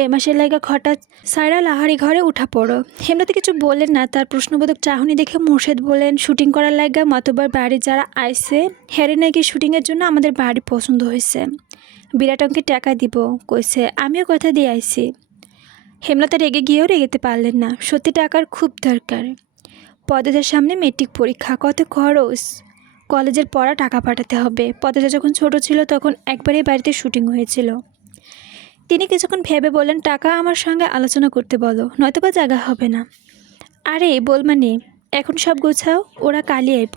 এ মাসের লাইগা ঘটা সাইরা লাহারি ঘরে উঠা পড়ো। হেমলতা কিছু বললেন না। তার প্রশ্নবোধক চাহনি দেখে মুর্শিদ বললেন, শুটিং করার লাইগা মাতবার বাড়ি যারা আইসে হেরে নাকি শুটিংয়ের জন্য আমাদের বাড়ি পছন্দ হয়েছে, বিরাট অঙ্কের টাকা দিব কইছে, আমিও কথা দিয়ে আইছি। হেমলতা রেগে গিয়েও রেগেতে পারলেন না, সত্যি টাকার খুব দরকার। পদ্মার সামনে মেট্রিক পরীক্ষা, কত খরচ, কলেজের পড়া টাকা পাঠাতে হবে। পদ্মজা যখন ছোট ছিল তখন একবারই বাড়িতে শুটিং হয়েছিল। তিনি কিছুক্ষণ ভেবে বললেন, টাকা আমার সঙ্গে আলোচনা করতে বলো, নয়তোবা জায়গা হবে না। আরে বলমানি, এখন সব গোছাও, ওরা কালই আইব।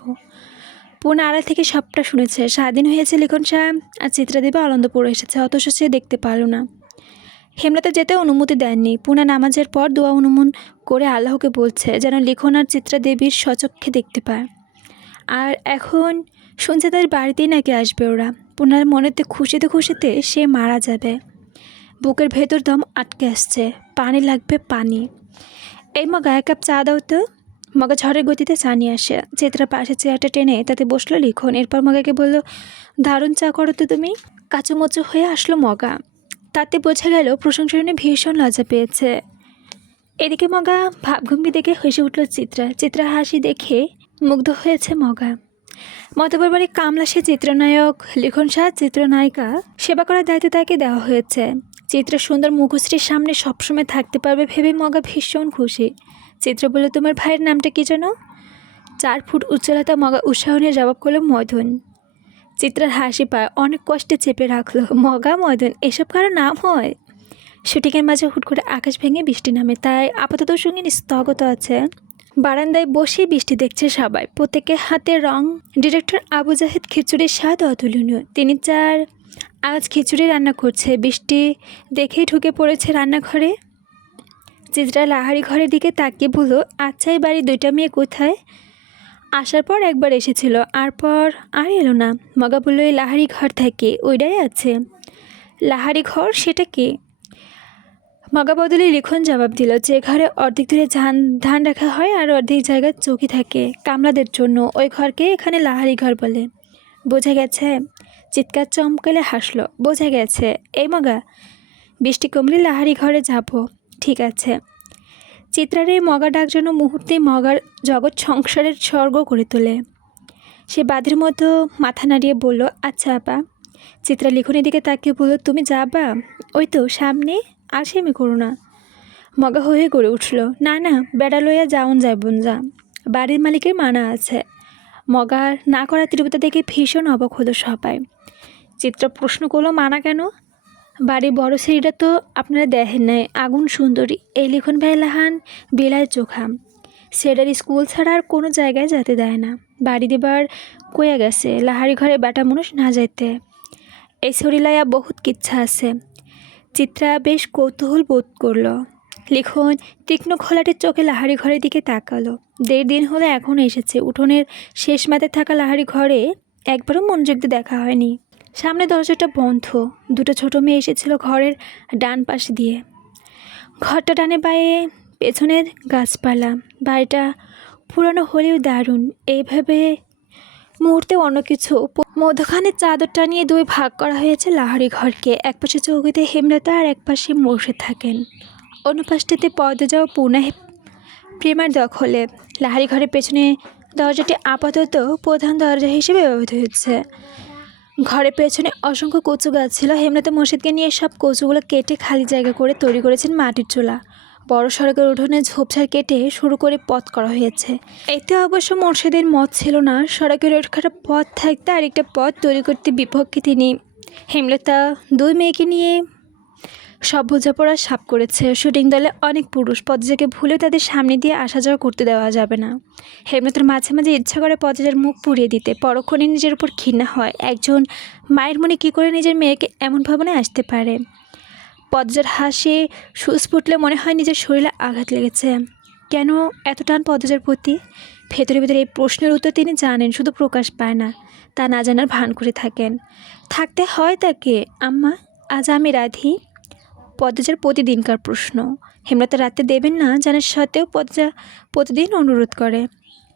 পুনা আড়াল থেকে সবটা শুনেছে। স্বাধীন হয়েছে লিখন সাহেব আর চিত্রাদেবী আনন্দপুর এসেছে, অথচ সে দেখতে পারল না। হেমলতা যেতে অনুমতি দেননি। পুনা নামাজের পর দোয়া অনুমোদন করে আল্লাহকে বলছে যেন লিখন আর চিত্রাদেবীর স্বচক্ষে দেখতে পায়। আর এখন শুনছে তাদের বাড়িতেই নাকি আসবে ওরা। পুনার মনেতে খুশিতে সে মারা যাবে। বুকের ভেতর দম আটকে আসছে। পানি লাগবে, পানি। এই মগা, এক কাপ চা দাও তো। মগা ঝড়ের গতিতে চা নিয়ে আসে। চিত্রা পাশে চেয়ারটা টেনে তাতে বসলো লিখন। এরপর মগাকে বলল, দারুণ চা করো তো তুমি। কাচুমচু হয়ে আসলো মগা। তাতে বোঝা গেল প্রশংসা শুনে ভীষণ লজ্জা পেয়েছে। এদিকে মগা ভাবভঙ্গি দেখে হেসে উঠল চিত্রা। চিত্রা হাসি দেখে মুগ্ধ হয়েছে মগা। মতবর বাড়ি কামলা সে চিত্রনায়ক, লিখন শাহ চিত্রনায়িকা। সেবা করার দায়িত্ব তাকে দেওয়া হয়েছে। চিত্রা সুন্দর মুখশ্রীর সামনে সবসময় থাকতে পারবে ভেবে মগা ভীষণ খুশি। চিত্রা বলল, তোমার ভাইয়ের নামটা কী যেন? 4 ফুট উচ্চলতা। মগা উৎসাহ নিয়ে জবাব করলো, মদন। চিত্রার হাসি পায় অনেক কষ্টে চেপে রাখলো। মগা, মদন এসব কারো নাম হয়? শুটিংয়ের মাঝে হুট করে আকাশ ভেঙে বৃষ্টি নামে, তাই আপাতত সঙ্গে স্থগত আছে। বারান্দায় বসে বৃষ্টি দেখছে সবাই। প্রত্যেকের হাতে রং। ডিরেক্টর আবু জাহেদ খিচুড়ির স্বাদ অতুলনীয়। তিনি আজ খিচুড়ি রান্না করছে। বৃষ্টি দেখেই ঢুকে পড়েছে রান্নাঘরে। চিত্রা লাহারি ঘরের দিকে তাকিয়ে বলল, আচ্ছা এই বাড়ি 2টা মেয়ে কোথায়? আসার পর একবার এসেছিল, আর এলো না। মগা বলল, এই লাহারি ঘর থাকে, ওইটাই আছে। লাহারি ঘর সেটা কি? মগা বদলে লিখন জবাব দিল, যে ঘরে অর্ধেক ধরে ধান রাখা হয় আর অর্ধেক জায়গায় চৌকি থাকে কামলাদের জন্য, ওই ঘরকে এখানে লাহারি ঘর বলে। বোঝা গেছে? চিৎকার চমকালে হাসলো। বোঝা গেছে। এই মগা, বৃষ্টি কমলে লাহারি ঘরে যাব। ঠিক আছে। চিত্রার এই মগা ডাক যেন মুহূর্তেই মগার জগৎ সংসারের স্বর্গ করে তোলে। সে বাঁধের মতো মাথা নাড়িয়ে বলল, আচ্ছা আপা। চিত্রা লিখনের দিকে তাকিয়ে বলল, তুমি যাবা? ওই তো সামনে, আলসেমি করো না। মগা হয়ে গড়ে উঠল, না না, বেড়া লইয়া যাইবন যা, বাড়ির মালিকের মানা আছে। মগার না করা তীব্রতা দেখে ভীষণ অবাক হলো সবাই। চিত্রা প্রশ্ন করলো, মানা কেন? বাড়ির বড় সিঁড়িটা তো আপনারা দেখেন নাই, আগুন সুন্দরী। এই লিখন ভাই লাহান বেলায় চোখা। সেটার স্কুল ছাড়া আর কোনো জায়গায় যেতে দেয় না। বাড়ি দেবার কইয়া গেছে, লাহারি ঘরে বেটা মানুষ না যাইতে। এই শরীলাইয়া বহুত কিচ্ছা আছে। চিত্রা বেশ কৌতূহল বোধ করল। লিখন তীক্ষ্ণ ঘোলাটের চোখে লাহারি ঘরের দিকে তাকালো। 1.5 দিন হলো এখন এসেছে। উঠোনের শেষ মাথায় থাকা লাহারি ঘরে একবারও মনোযোগ দিয়ে দেখা হয়নি। সামনে দরজাটা বন্ধ। 2টো ছোট মেয়ে এসেছিল ঘরের ডান পাশ দিয়ে। ঘরটা ডানে বায়ে, পেছনের গাছপালা। বাড়িটা পুরানো হলেও দারুণ। এইভাবে মুহূর্তে অন্য কিছু। মধ্যখানে চাদর টানিয়ে 2 ভাগ করা হয়েছে লাহারি ঘরকে। এক পাশে চৌকিতে হেমলতা আর এক পাশে মোর্শেদ থাকেন। অন্য পাশটাতে পর্দা ও পুনা প্রেমার দখলে। লাহারি ঘরের পেছনে দরজাটি আপাতত প্রধান দরজা হিসেবে ব্যবহৃত হচ্ছে। ঘরের পেছনে অসংখ্য কচু গাছ ছিল। হেমলতা মোর্শেদকে নিয়ে সব কচুগুলো কেটে খালি জায়গা করে তৈরি করেছেন মাটির চুলা। বড় সড়কের উঠোনে ঝোপঝাড় কেটে শুরু করে পথ করা হয়েছে। এতে অবশ্য মোর্শেদের মত ছিল না। সড়কের ওইখানে পথ থাকতে আরেকটা পথ তৈরি করতে বিপক্ষে তিনি। হেমলতা 2 মেয়েকে নিয়ে সব বোঝাপড়া সাফ করেছে। শুটিং দলে অনেক পুরুষ। পদ্মজাকে ভুলে তাদের সামনে দিয়ে আসা যাওয়া করতে দেওয়া যাবে না। হেমলতার মাঝে মাঝে ইচ্ছা করে পদ্মজার মুখ পুড়িয়ে দিতে। পরক্ষণে নিজের উপর ঘৃণা হয়। একজন মায়ের মনে কী করে নিজের মেয়েকে এমন ভাবনায় আসতে পারে। পদ্মজার হাসি সুস্ফুটলে মনে হয় নিজের শরীরে আঘাত লেগেছে। কেন এত টান পদ্মজার প্রতি? ভেতরে ভেতরে এই প্রশ্নের উত্তর তিনি জানেন, শুধু প্রকাশ পায় না। তা না জানার ভান করে থাকতে হয় তাকে। আম্মা, আজ আমি রাধি। পদ্মজার প্রতিদিনকার প্রশ্ন। হেমলতা রাতে দেবেন না জানার সত্ত্বেও পদ্মজা প্রতিদিন অনুরোধ করে।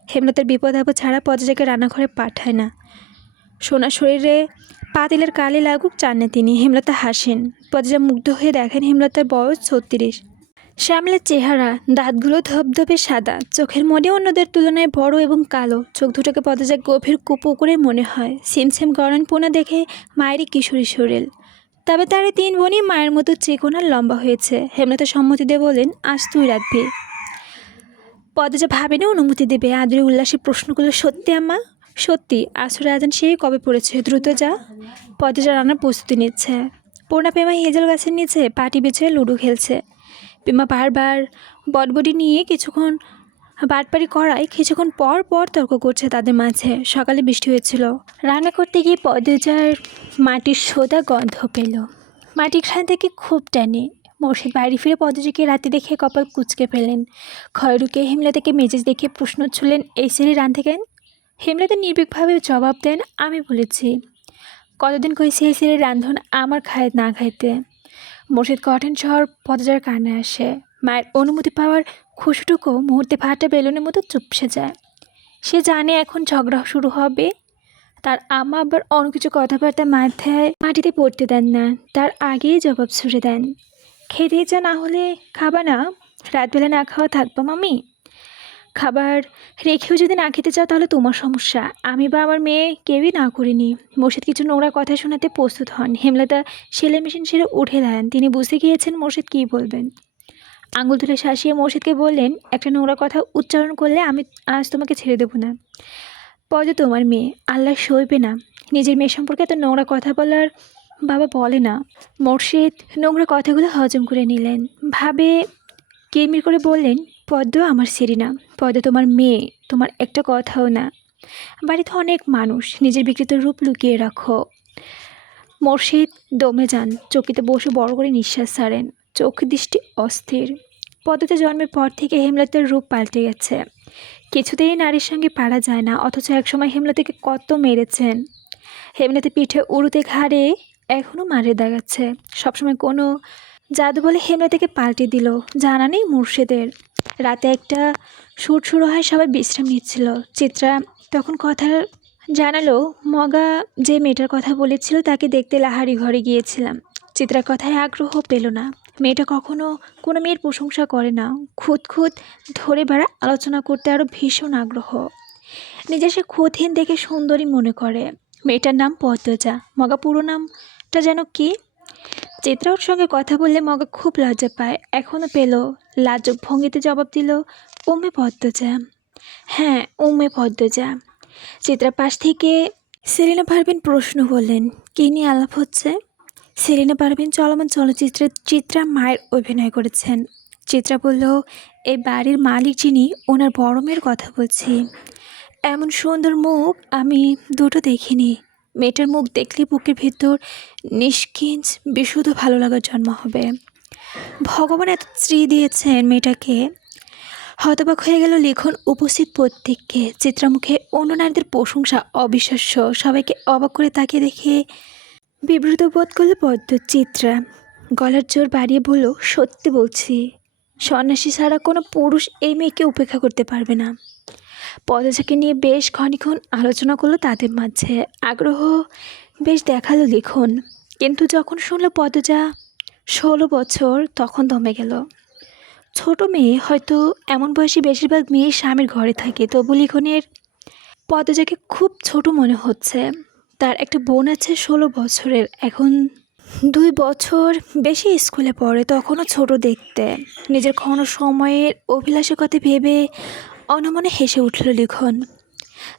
হেমলতার বিপদ আপদ ছাড়া পদ্মজাকে রান্নাঘরে পাঠায় না। সোনা শরীরে পাতিলের কালি লাগুক চান না তিনি। হেমলতা হাসেন। পদ্মজা মুগ্ধ হয়ে দেখেন হেমলতার বয়স 36। শ্যামলের চেহারা, দাঁতগুলো ধবধবে সাদা, চোখের মনে অন্যদের তুলনায় বড় এবং কালো। চোখ দুটোকে পদ্মজা গভীর কুপো করে মনে হয়। সিমসিম গরম পোনা দেখে মায়েরই কিশোরী শরীর। তবে তার 3 বোনই মায়ের মতো চিকন আর লম্বা হয়েছে। হেমলতা সম্মতি দিয়ে বলেন, আজ তুই রাখবি। পদ্মজা ভাবেনি অনুমতি দেবে। আদরে উল্লাসে প্রশ্ন করলো, সত্যি আম্মা? সত্যি আসরে আজান সেই কবে পড়েছে, দ্রুত যা। পদ্মজা রান্নার প্রস্তুতি নিচ্ছে। পূর্ণা পেমা হেজেল গাছের নিচে পাটি বেছে লুডো খেলছে। পেমা বারবার বটবডি নিয়ে কিছুক্ষণ বাটপারি করায় কিছুক্ষণ পর পর তর্ক করছে তাদের মাঝে। সকালে বৃষ্টি হয়েছিল। রান্না করতে গিয়ে পদ্মজার মাটির সোদা গন্ধ পেল। মাটির ঘ্রাণ থেকে খুব টানে। মোর্শেদ বাড়ি ফিরে পদ্মজাকে রাতে দেখে কপাল কুঁচকে ফেলেন। খয়রুকে হেমলতাকে মেজাজ দেখে প্রশ্ন ছুড়লেন, এই সেরি রাঁধতে কেন? হেমলতা নির্ভীকভাবে জবাব দেন, আমি বলেছি। কতদিন কইছি এই সেরি রান্ধন আমার না খাইতে। মোর্শেদ কঠিন শহর পদ্মজার কানে আসে। মায়ের অনুমতি পাওয়ার খুশিটুকু মুহূর্তে ফাটা বেলুনের মতো চুপসে যায়। সে জানে এখন ঝগড়া শুরু হবে। তার আম্মা আবার অন্য কিছু কথাবার্তা মাটিতে পড়তে দেন না, তার আগেই জবাব ছুড়ে দেন। খেতে ইচ্ছা না হলে খাবা না? রাতবেলা না খাওয়া থাকবা মামি? খাবার রেখেও যদি না খেতে চাও তাহলে তোমার সমস্যা, আমি বা আমার মেয়ে কেউই না করিনি। মোর্শেদ কিছু নোংরা কথা শোনাতে প্রস্তুত হন। হেমলতা সেলাই মেশিন ছেড়ে উঠে দাঁড়ান। তিনি বুঝতে গিয়েছেন মোর্শেদ কী বলবেন। আঙুল তুলে শাসিয়ে মোর্শেদকে বললেন, একটা নোংরা কথা উচ্চারণ করলে আমি আজ তোমাকে ছেড়ে দেবো না। পদ্ম তোমার মেয়ে, আল্লাহ সইবে না। নিজের মেয়ে সম্পর্কে এত নোংরা কথা বলার বাবা বলে না। মোর্শেদ নোংরা কথাগুলো হজম করে নিলেন। ভাবে কিরমির করে বললেন, পদ্ম আমার সেরিনা। পদ্ম তোমার মেয়ে, তোমার একটা কথাও না। বাড়িতে অনেক মানুষ, নিজের বিকৃত রূপ লুকিয়ে রাখো। মোর্শেদ দমে যান। চকিতে বসে বড় করে নিঃশ্বাস ছাড়েন। চোখ দৃষ্টি অস্থির। পদ্মতে জন্মের পর থেকে হেমলতার রূপ পাল্টে গেছে। কিছুতেই নারীর সঙ্গে পারা যায় না, অথচ একসময় হেমলতাকে কত মেরেছেন। হেমলতা পিঠে উড়ুতে ঘাড়ে এখনও মারে দাগাচ্ছে। সবসময় কোনো জাদু বলে হেমলতাকে পাল্টে দিল, জানা নেই মুর্শেদের। রাতে একটা সুর শুরু হয়, সবাই বিশ্রাম নিচ্ছিল। চিত্রা তখন কথা জানালো, মগা যে মেয়েটার কথা বলেছিল তাকে দেখতে লাহারি ঘরে গিয়েছিলাম। চিত্রার কথায় আগ্রহ পেল না। মেয়েটা কখনো কোনো মেয়ের প্রশংসা করে না, খুঁত খুঁত ধরে বেড়া আলোচনা করতে আরও ভীষণ আগ্রহ। নিজে সে খুঁতহীন দেখে সুন্দরী মনে করে। মেয়েটার নাম পদ্মজা। মগা পুরো নামটা যেন কি? চিত্রা ওর সঙ্গে কথা বললে মগা খুব লজ্জা পায়, এখনও পেল। লাজুক ভঙ্গিতে জবাব দিল, উম্মে পদ্মজা। হ্যাঁ, উম্মে পদ্মজা। চিত্রা পাশ থেকে সেলিনা পারভিন প্রশ্ন করলেন, কী নিয়ে আলাপ হচ্ছে? সেলিনা পারভিন চলমান চলচ্চিত্রে চিত্রা মায়ের অভিনয় করেছেন। চিত্রা বলল, এই বাড়ির মালিক যিনি, ওনার বড় মেয়ের কথা বলছি। এমন সুন্দর মুখ আমি দুটো দেখিনি। মেয়েটার মুখ দেখলে বুকের ভেতর নিষ্কিঞ্চ বিশুদ্ধ ভালো লাগার জন্ম হবে। ভগবান এত স্ত্রী দিয়েছেন মেয়েটাকে। হতবাক হয়ে গেল লিখন উপস্থিত প্রত্যেককে। চিত্রামুখে অন্য নারীদের প্রশংসা অবিশ্বাস্য। সবাইকে অবাক করে তাকিয়ে দেখে বিব্রত বোধ করল পদ্ম। চিত্রা গলার জোর বাড়িয়ে বলল, সত্যি বলছি, সন্ন্যাসী ছাড়া কোনো পুরুষ এই মেয়েকে উপেক্ষা করতে পারবে না। পদ্মজাকে নিয়ে বেশ ক্ষণিক্ষণ আলোচনা করলো তাদের মাঝে। আগ্রহ বেশ দেখালো লিখন, কিন্তু যখন শুনলো পদ্মজা 16 বছর তখন দমে গেল। ছোট মেয়ে, হয়তো এমন বয়সী বেশিরভাগ মেয়ে স্বামীর ঘরে থাকে, তবু লিখনের পদ্মজাকে খুব ছোট মনে হচ্ছে। তার একটা বোন আছে 16 বছরের, এখন 2 বছর বেশি স্কুলে পড়ে, তখনও ছোট দেখতে। নিজের ক্ষণ সময়ের অভিলাষের কথা ভেবে অনমনে হেসে উঠল লিখন।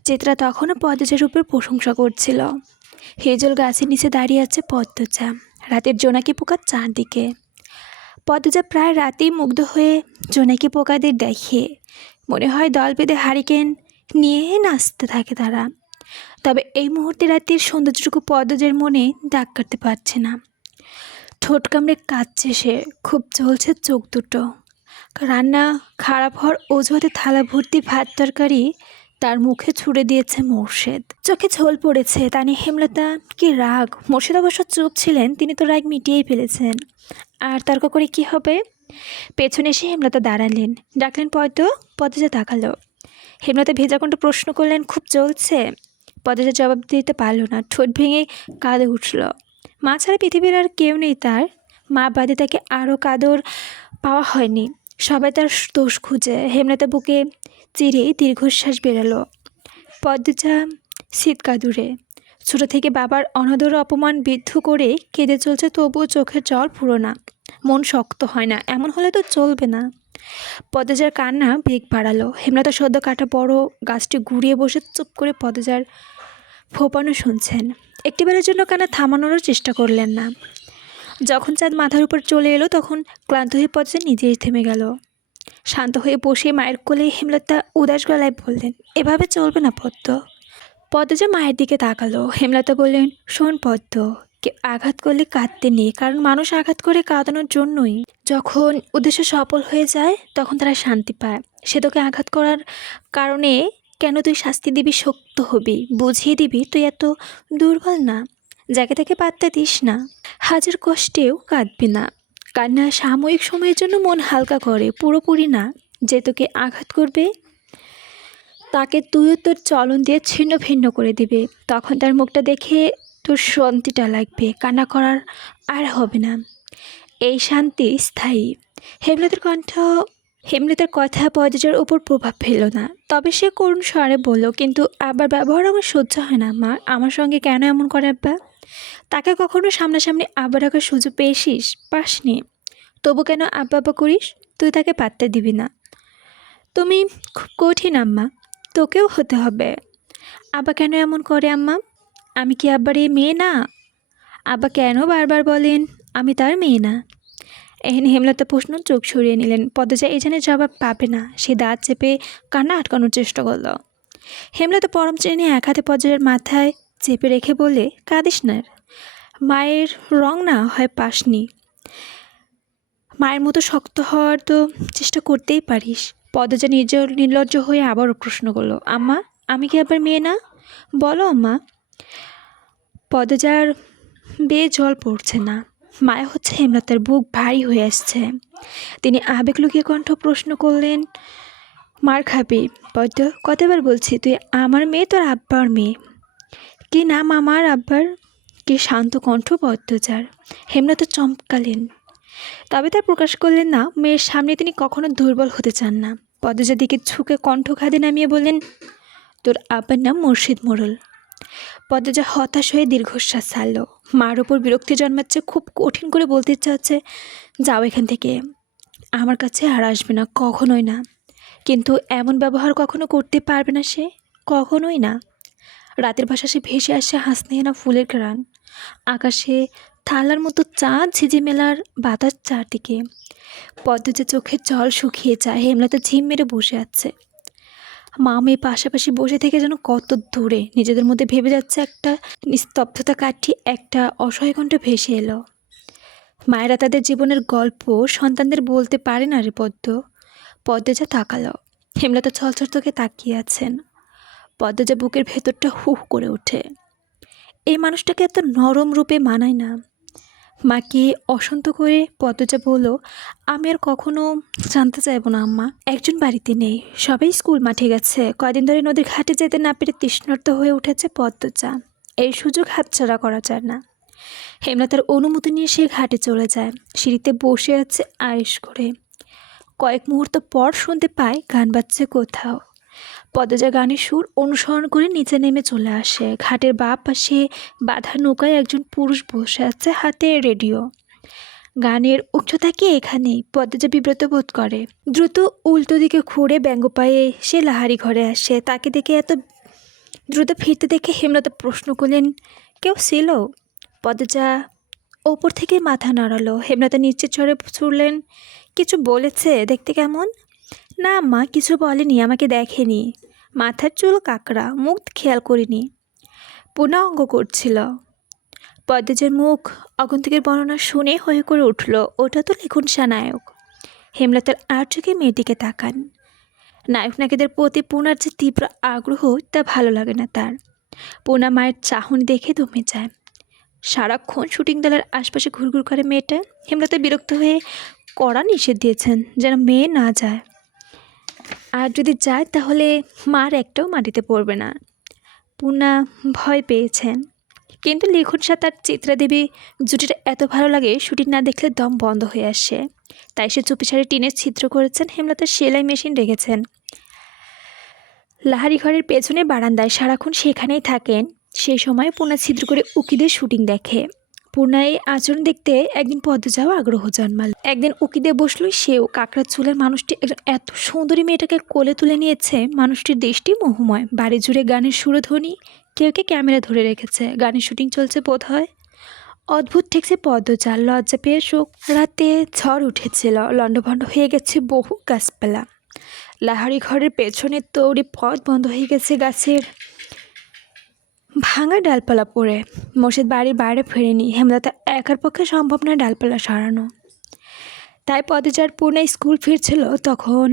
চিত্রা তখনও পদ্মজার রূপের প্রশংসা করছিল। হেজল গাছের নিচে দাঁড়িয়ে আছে পদ্মজা, রাতের জোনাকি পোকার চারদিকে। পদ্মজা প্রায় রাতেই মুগ্ধ হয়ে জোনাকি পোকাদের দেখে। মনে হয় দল বেঁধে হারিকেন নিয়ে নাচতে থাকে তারা। তবে এই মুহূর্তে রাতের সৌন্দর্যটুকু পদ্মজার মনে দাগ কাটতে পারছে না। ঠোঁট কামড়ে কাঁদছে সে, খুব জ্বলছে চোখ দুটো। রান্না খারাপ হওয়ার অজুহাতে থালা ভর্তি ভাত তরকারি তার মুখে ছুড়ে দিয়েছে মোর্শেদ। চোখে ঝোল পড়েছে, তা নিয়ে হেমলতা কি রাগ। মোর্শেদ অবশ্য চুপ ছিলেন, তিনি তো রাগ মিটিয়েই ফেলেছেন। আর তর্ক করে কি হবে? পেছনে এসে হেমলতা দাঁড়ালেন, ডাকলেন পদ্ম। পদ্মজা তাকালো। হেমলতা ভেজাকণ্ঠ প্রশ্ন করলেন, খুব জ্বলছে? পদ্মজা জবাব দিতে পারল না, ঠোঁট ভেঙে কাঁদে উঠল। মা ছাড়া পৃথিবীর আর কেউ নেই তার। মা বাদে তাকে আরও কাদর পাওয়া হয়নি। সবাই তার দোষ খুঁজে। হেমলতা বুকে চিরেই দীর্ঘশ্বাস বেরালো। পদ্মজা শীতকাদুরে। ছোটো থেকে বাবার অনাদর অপমান বিদ্ধ করে কেঁদে চলছে, তবুও চোখের জল পুরো না। মন শক্ত হয় না, এমন হলে তো চলবে না। পদ্মজার কান্না বেগ বাড়ালো। হেমলতা সদ্য কাটা বড় গাছটি ঘুরিয়ে বসে চুপ করে পদ্মজার ফোপানো শুনছেন। একটিবারের জন্য কান্না থামানোরও চেষ্টা করলেন না। যখন চাঁদ মাথার উপর চলে এলো তখন ক্লান্ত হয়ে পদ্মজা নিজেই থেমে গেল। শান্ত হয়ে বসে মায়ের কোলে হেমলতা উদাস গলায় বললেন, এভাবে চলবে না পদ্ম। পদ্মজা মায়ের দিকে তাকালো। হেমলতা বললেন, শোন পদ্ম, কেউ আঘাত করলে কাঁদতে নেই, কারণ মানুষ আঘাত করে কাঁদানোর জন্যই। যখন উদ্দেশ্য সফল হয়ে যায় তখন তারা শান্তি পায়। সে তোকে আঘাত করার কারণে কেন তুই শাস্তি দিবি, শক্ত হবি, বুঝিয়ে দিবি তুই এত দুর্বল না। যাকে তাকে পাত্তা দিস না, হাজার কষ্টেও কাঁদবি না। কান্না সাময়িক সময়ের জন্য মন হালকা করে, পুরোপুরি না। যে তোকে আঘাত করবে তাকে তুইও তোর চলন দিয়ে ছিন্ন ভিন্ন করে দিবে। তখন তার মুখটা দেখে তোর শান্তিটা লাগবে, কান্না করার আর হবে না। এই শান্তি স্থায়ী। হেমলতার কথা পদ্মজার ওপর প্রভাব ফেলল না। তবে সে করুণ স্বরে বলল, কিন্তু আব্বার ব্যবহার আমার সহ্য হয় না মা। আমার সঙ্গে কেন এমন করে আব্বা? তাকে কখনো সামনাসামনি আব্বা ডাকার সুযোগ পেয়েছিস? পাসনি। তবু কেন আব্বা আব্বা করিস? তুই তাকে পাত্তা দিবি না। তুমি খুব কঠিন আম্মা, তোকেও হতে হবে। আব্বা কেন এমন করে আম্মা? আমি কি আব্বার এই মেয়ে না? আব্বা কেন বারবার বলেন আমি তার মেয়ে না? এহেন হেমলতা প্রশ্ন চোখ সরিয়ে নিলেন। পদ্মজা এখানে জবাব পাবে না। সে দাঁত চেপে কান্না আটকানোর চেষ্টা করল। হেমলতা পরম চেনে এক হাতে পদ্মজার মাথায় চেপে রেখে বলে, কাঁদিস না। মায়ের রং না হয় পাসনি, মায়ের মতো শক্ত হওয়ার তো চেষ্টা করতেই পারিস। পদ্মজা নির্লজ্জ হয়ে আবারও প্রশ্ন করলো, আম্মা আমি কি আবার মেয়ে না? বলো আম্মা। পদ্মজার বেয়ে জল পড়ছে না। মায়া হচ্ছে হেমলতার বুক ভারী হয়ে আসছে। তিনি আবেগ লুকিয়ে কণ্ঠ প্রশ্ন করলেন, মার খাবি পদ্ম? কতবার বলছি তুই আমার মেয়ে, তোর আব্বার মেয়ে। কি নাম আমার আব্বার? কি শান্ত কণ্ঠ পদ্মজার। হেমলতা চমকালেন, তবে তার প্রকাশ করলেন না। মেয়ের সামনে তিনি কখনো দুর্বল হতে চান না। পদ্মজার দিকে ঝুঁকে কণ্ঠ খাদে নামিয়ে বললেন, তোর আব্বার নাম মুর্শিদ মোড়ল। পদ্মজা হতাশ হয়ে দীর্ঘশ্বাস ছাড়ল। মার ওপর বিরক্তি জন্মাচ্ছে। খুব কঠিন করে বলতে ইচ্ছা হচ্ছে, যাও এখান থেকে, আমার কাছে আর আসবে না, কখনোই না। কিন্তু এমন ব্যবহার কখনো করতে পারবে না সে, কখনোই না। রাতের ভাষা ভেসে আসে হাসনেহেনা ফুলের ঘ্রাণ। আকাশে থালার মতো চাঁদ ঝিঝি মেলার বাতাস চারদিকে। পদ্মজা চোখের জল শুকিয়ে যায়। হেমলতা ঝিম মেরে বসে আছে। মা মেয়ে পাশাপাশি বসে থেকে যেন কত দূরে। নিজেদের মধ্যে ভেবে যাচ্ছে। একটা নিস্তব্ধতা কাটিয়ে একটা অসহায় কণ্ঠ ভেসে এলো, মায়েরা তাদের জীবনের গল্প সন্তানদের বলতে পারে না রে পদ্ম। পদ্মজা তাকালো। হেমলতা ছলছল চোখে তাকিয়ে আছেন। পদ্মজা বুকের ভেতরটা হুহ করে ওঠে। এই মানুষটাকে এত নরম রূপে মানায় না। মাকে অশান্ত করে পদ্মজা বলল, আমি আর কখনো জানতে চাইব না আম্মা। একজন বাড়িতে নেই, সবাই স্কুল মাঠে গেছে। কয়দিন ধরে নদীর ঘাটে যেতে না পেরে তৃষ্ণার্ত হয়ে উঠেছে পদ্মজা। এই সুযোগ হাতছাড়া করা যায় না। হেমলতার অনুমতি নিয়ে সে ঘাটে চলে যায়। সিঁড়িতে বসে আছে আয়েশ করে। কয়েক মুহূর্ত পর শুনতে পায় গান বাজছে কোথাও। পদ্মজা গানের সুর অনুসরণ করে নিচে নেমে চলে আসে। ঘাটের বাঁ পাশে বাঁধা নৌকায় একজন পুরুষ বসে আছে, হাতে রেডিও। গানের উচ্চতা কি এখানেই? পদ্মজা বিব্রত বোধ করে। দ্রুত উল্টো দিকে ঘুরে ব্যঙ্গ পায়ে সে লাহারি ঘরে আসে। তাকে দেখে এত দ্রুত ফিরতে দেখে হেমলতা প্রশ্ন করলেন, কেউ ছিল? পদ্মজা ওপর থেকে মাথা নাড়ালো। হেমলতা নিচে চড়ে ছুড়লেন, কিছু বলেছে? দেখতে কেমন? না মা, কিছু বলেনি, আমাকে দেখেনি। মাথার চুল কাকড়া, মুখ খেয়াল করিনি। পুনা অঙ্গ করছিল। পদ্মজার মুখ অগন্তিকের বর্ণনা শুনে হয়ে করে উঠল। ওটা তো লিখুন নায়ক। হেমলতার আর চোখে মেয়েটিকে তাকান। নায়ক নায়িকাদের প্রতি পুনার যে তীব্র আগ্রহ তা ভালো লাগে না তার। পুনা মায়ের চাহনি দেখে দমে যায়। সারাক্ষণ শুটিং দলের আশপাশে ঘুরঘুর করে মেয়েটা। হেমলতা বিরক্ত হয়ে কড়া নিষেধ দিয়েছেন যেন মেয়ে না যায়, আর যদি যায় তাহলে মার একটাও মাটিতে পড়বে না। পুনা ভয় পেয়েছেন। কিন্তু লিখন সাঁতার চিত্রাদেবী জুটিটা এত ভালো লাগে, শুটিং না দেখলে দম বন্ধ হয়ে আসে। তাই সে চুপিসারে টিনের ছিদ্র করেছেন। হেমলতার সেলাই মেশিন রেখেছেন লাহারি ঘরের পেছনে বারান্দায়। সারাক্ষণ সেখানেই থাকেন। সেই সময় পুনা ছিদ্র করে উকিদের শুটিং দেখে। পূর্ণার এই আচরণ দেখতে একদিন পদ্মজাও আগ্রহ জন্মাল। একদিন উকিদে বসলো সেও। কাকড়া চুলের মানুষটি একজন এত সুন্দরী মেয়েটাকে কোলে তুলে নিয়েছে। মানুষটির দেশটি মোহময়, বাড়ি জুড়ে গানের সুরধ্বনি। কেউ কে ক্যামেরা ধরে রেখেছে, গানের শুটিং চলছে বোধ হয়। অদ্ভুত ঠেকছে পদ্মজার, লজ্জা পেয়ে চোখ। রাতে ঝড় উঠেছিল, লণ্ডভণ্ড হয়ে গেছে বহু গাছপালা। লাহারি ঘরের পেছনের তৈরি পথ বন্ধ হয়ে গেছে গাছের ভাঙা ডালপালা পড়ে। মসজিদ বাড়ির বাইরে ফেরেনি। হেমলতা একার পক্ষে সম্ভব না ডালপালা সরানো। তাই পদ্মজার পূর্ণা স্কুল ফিরছিল তখন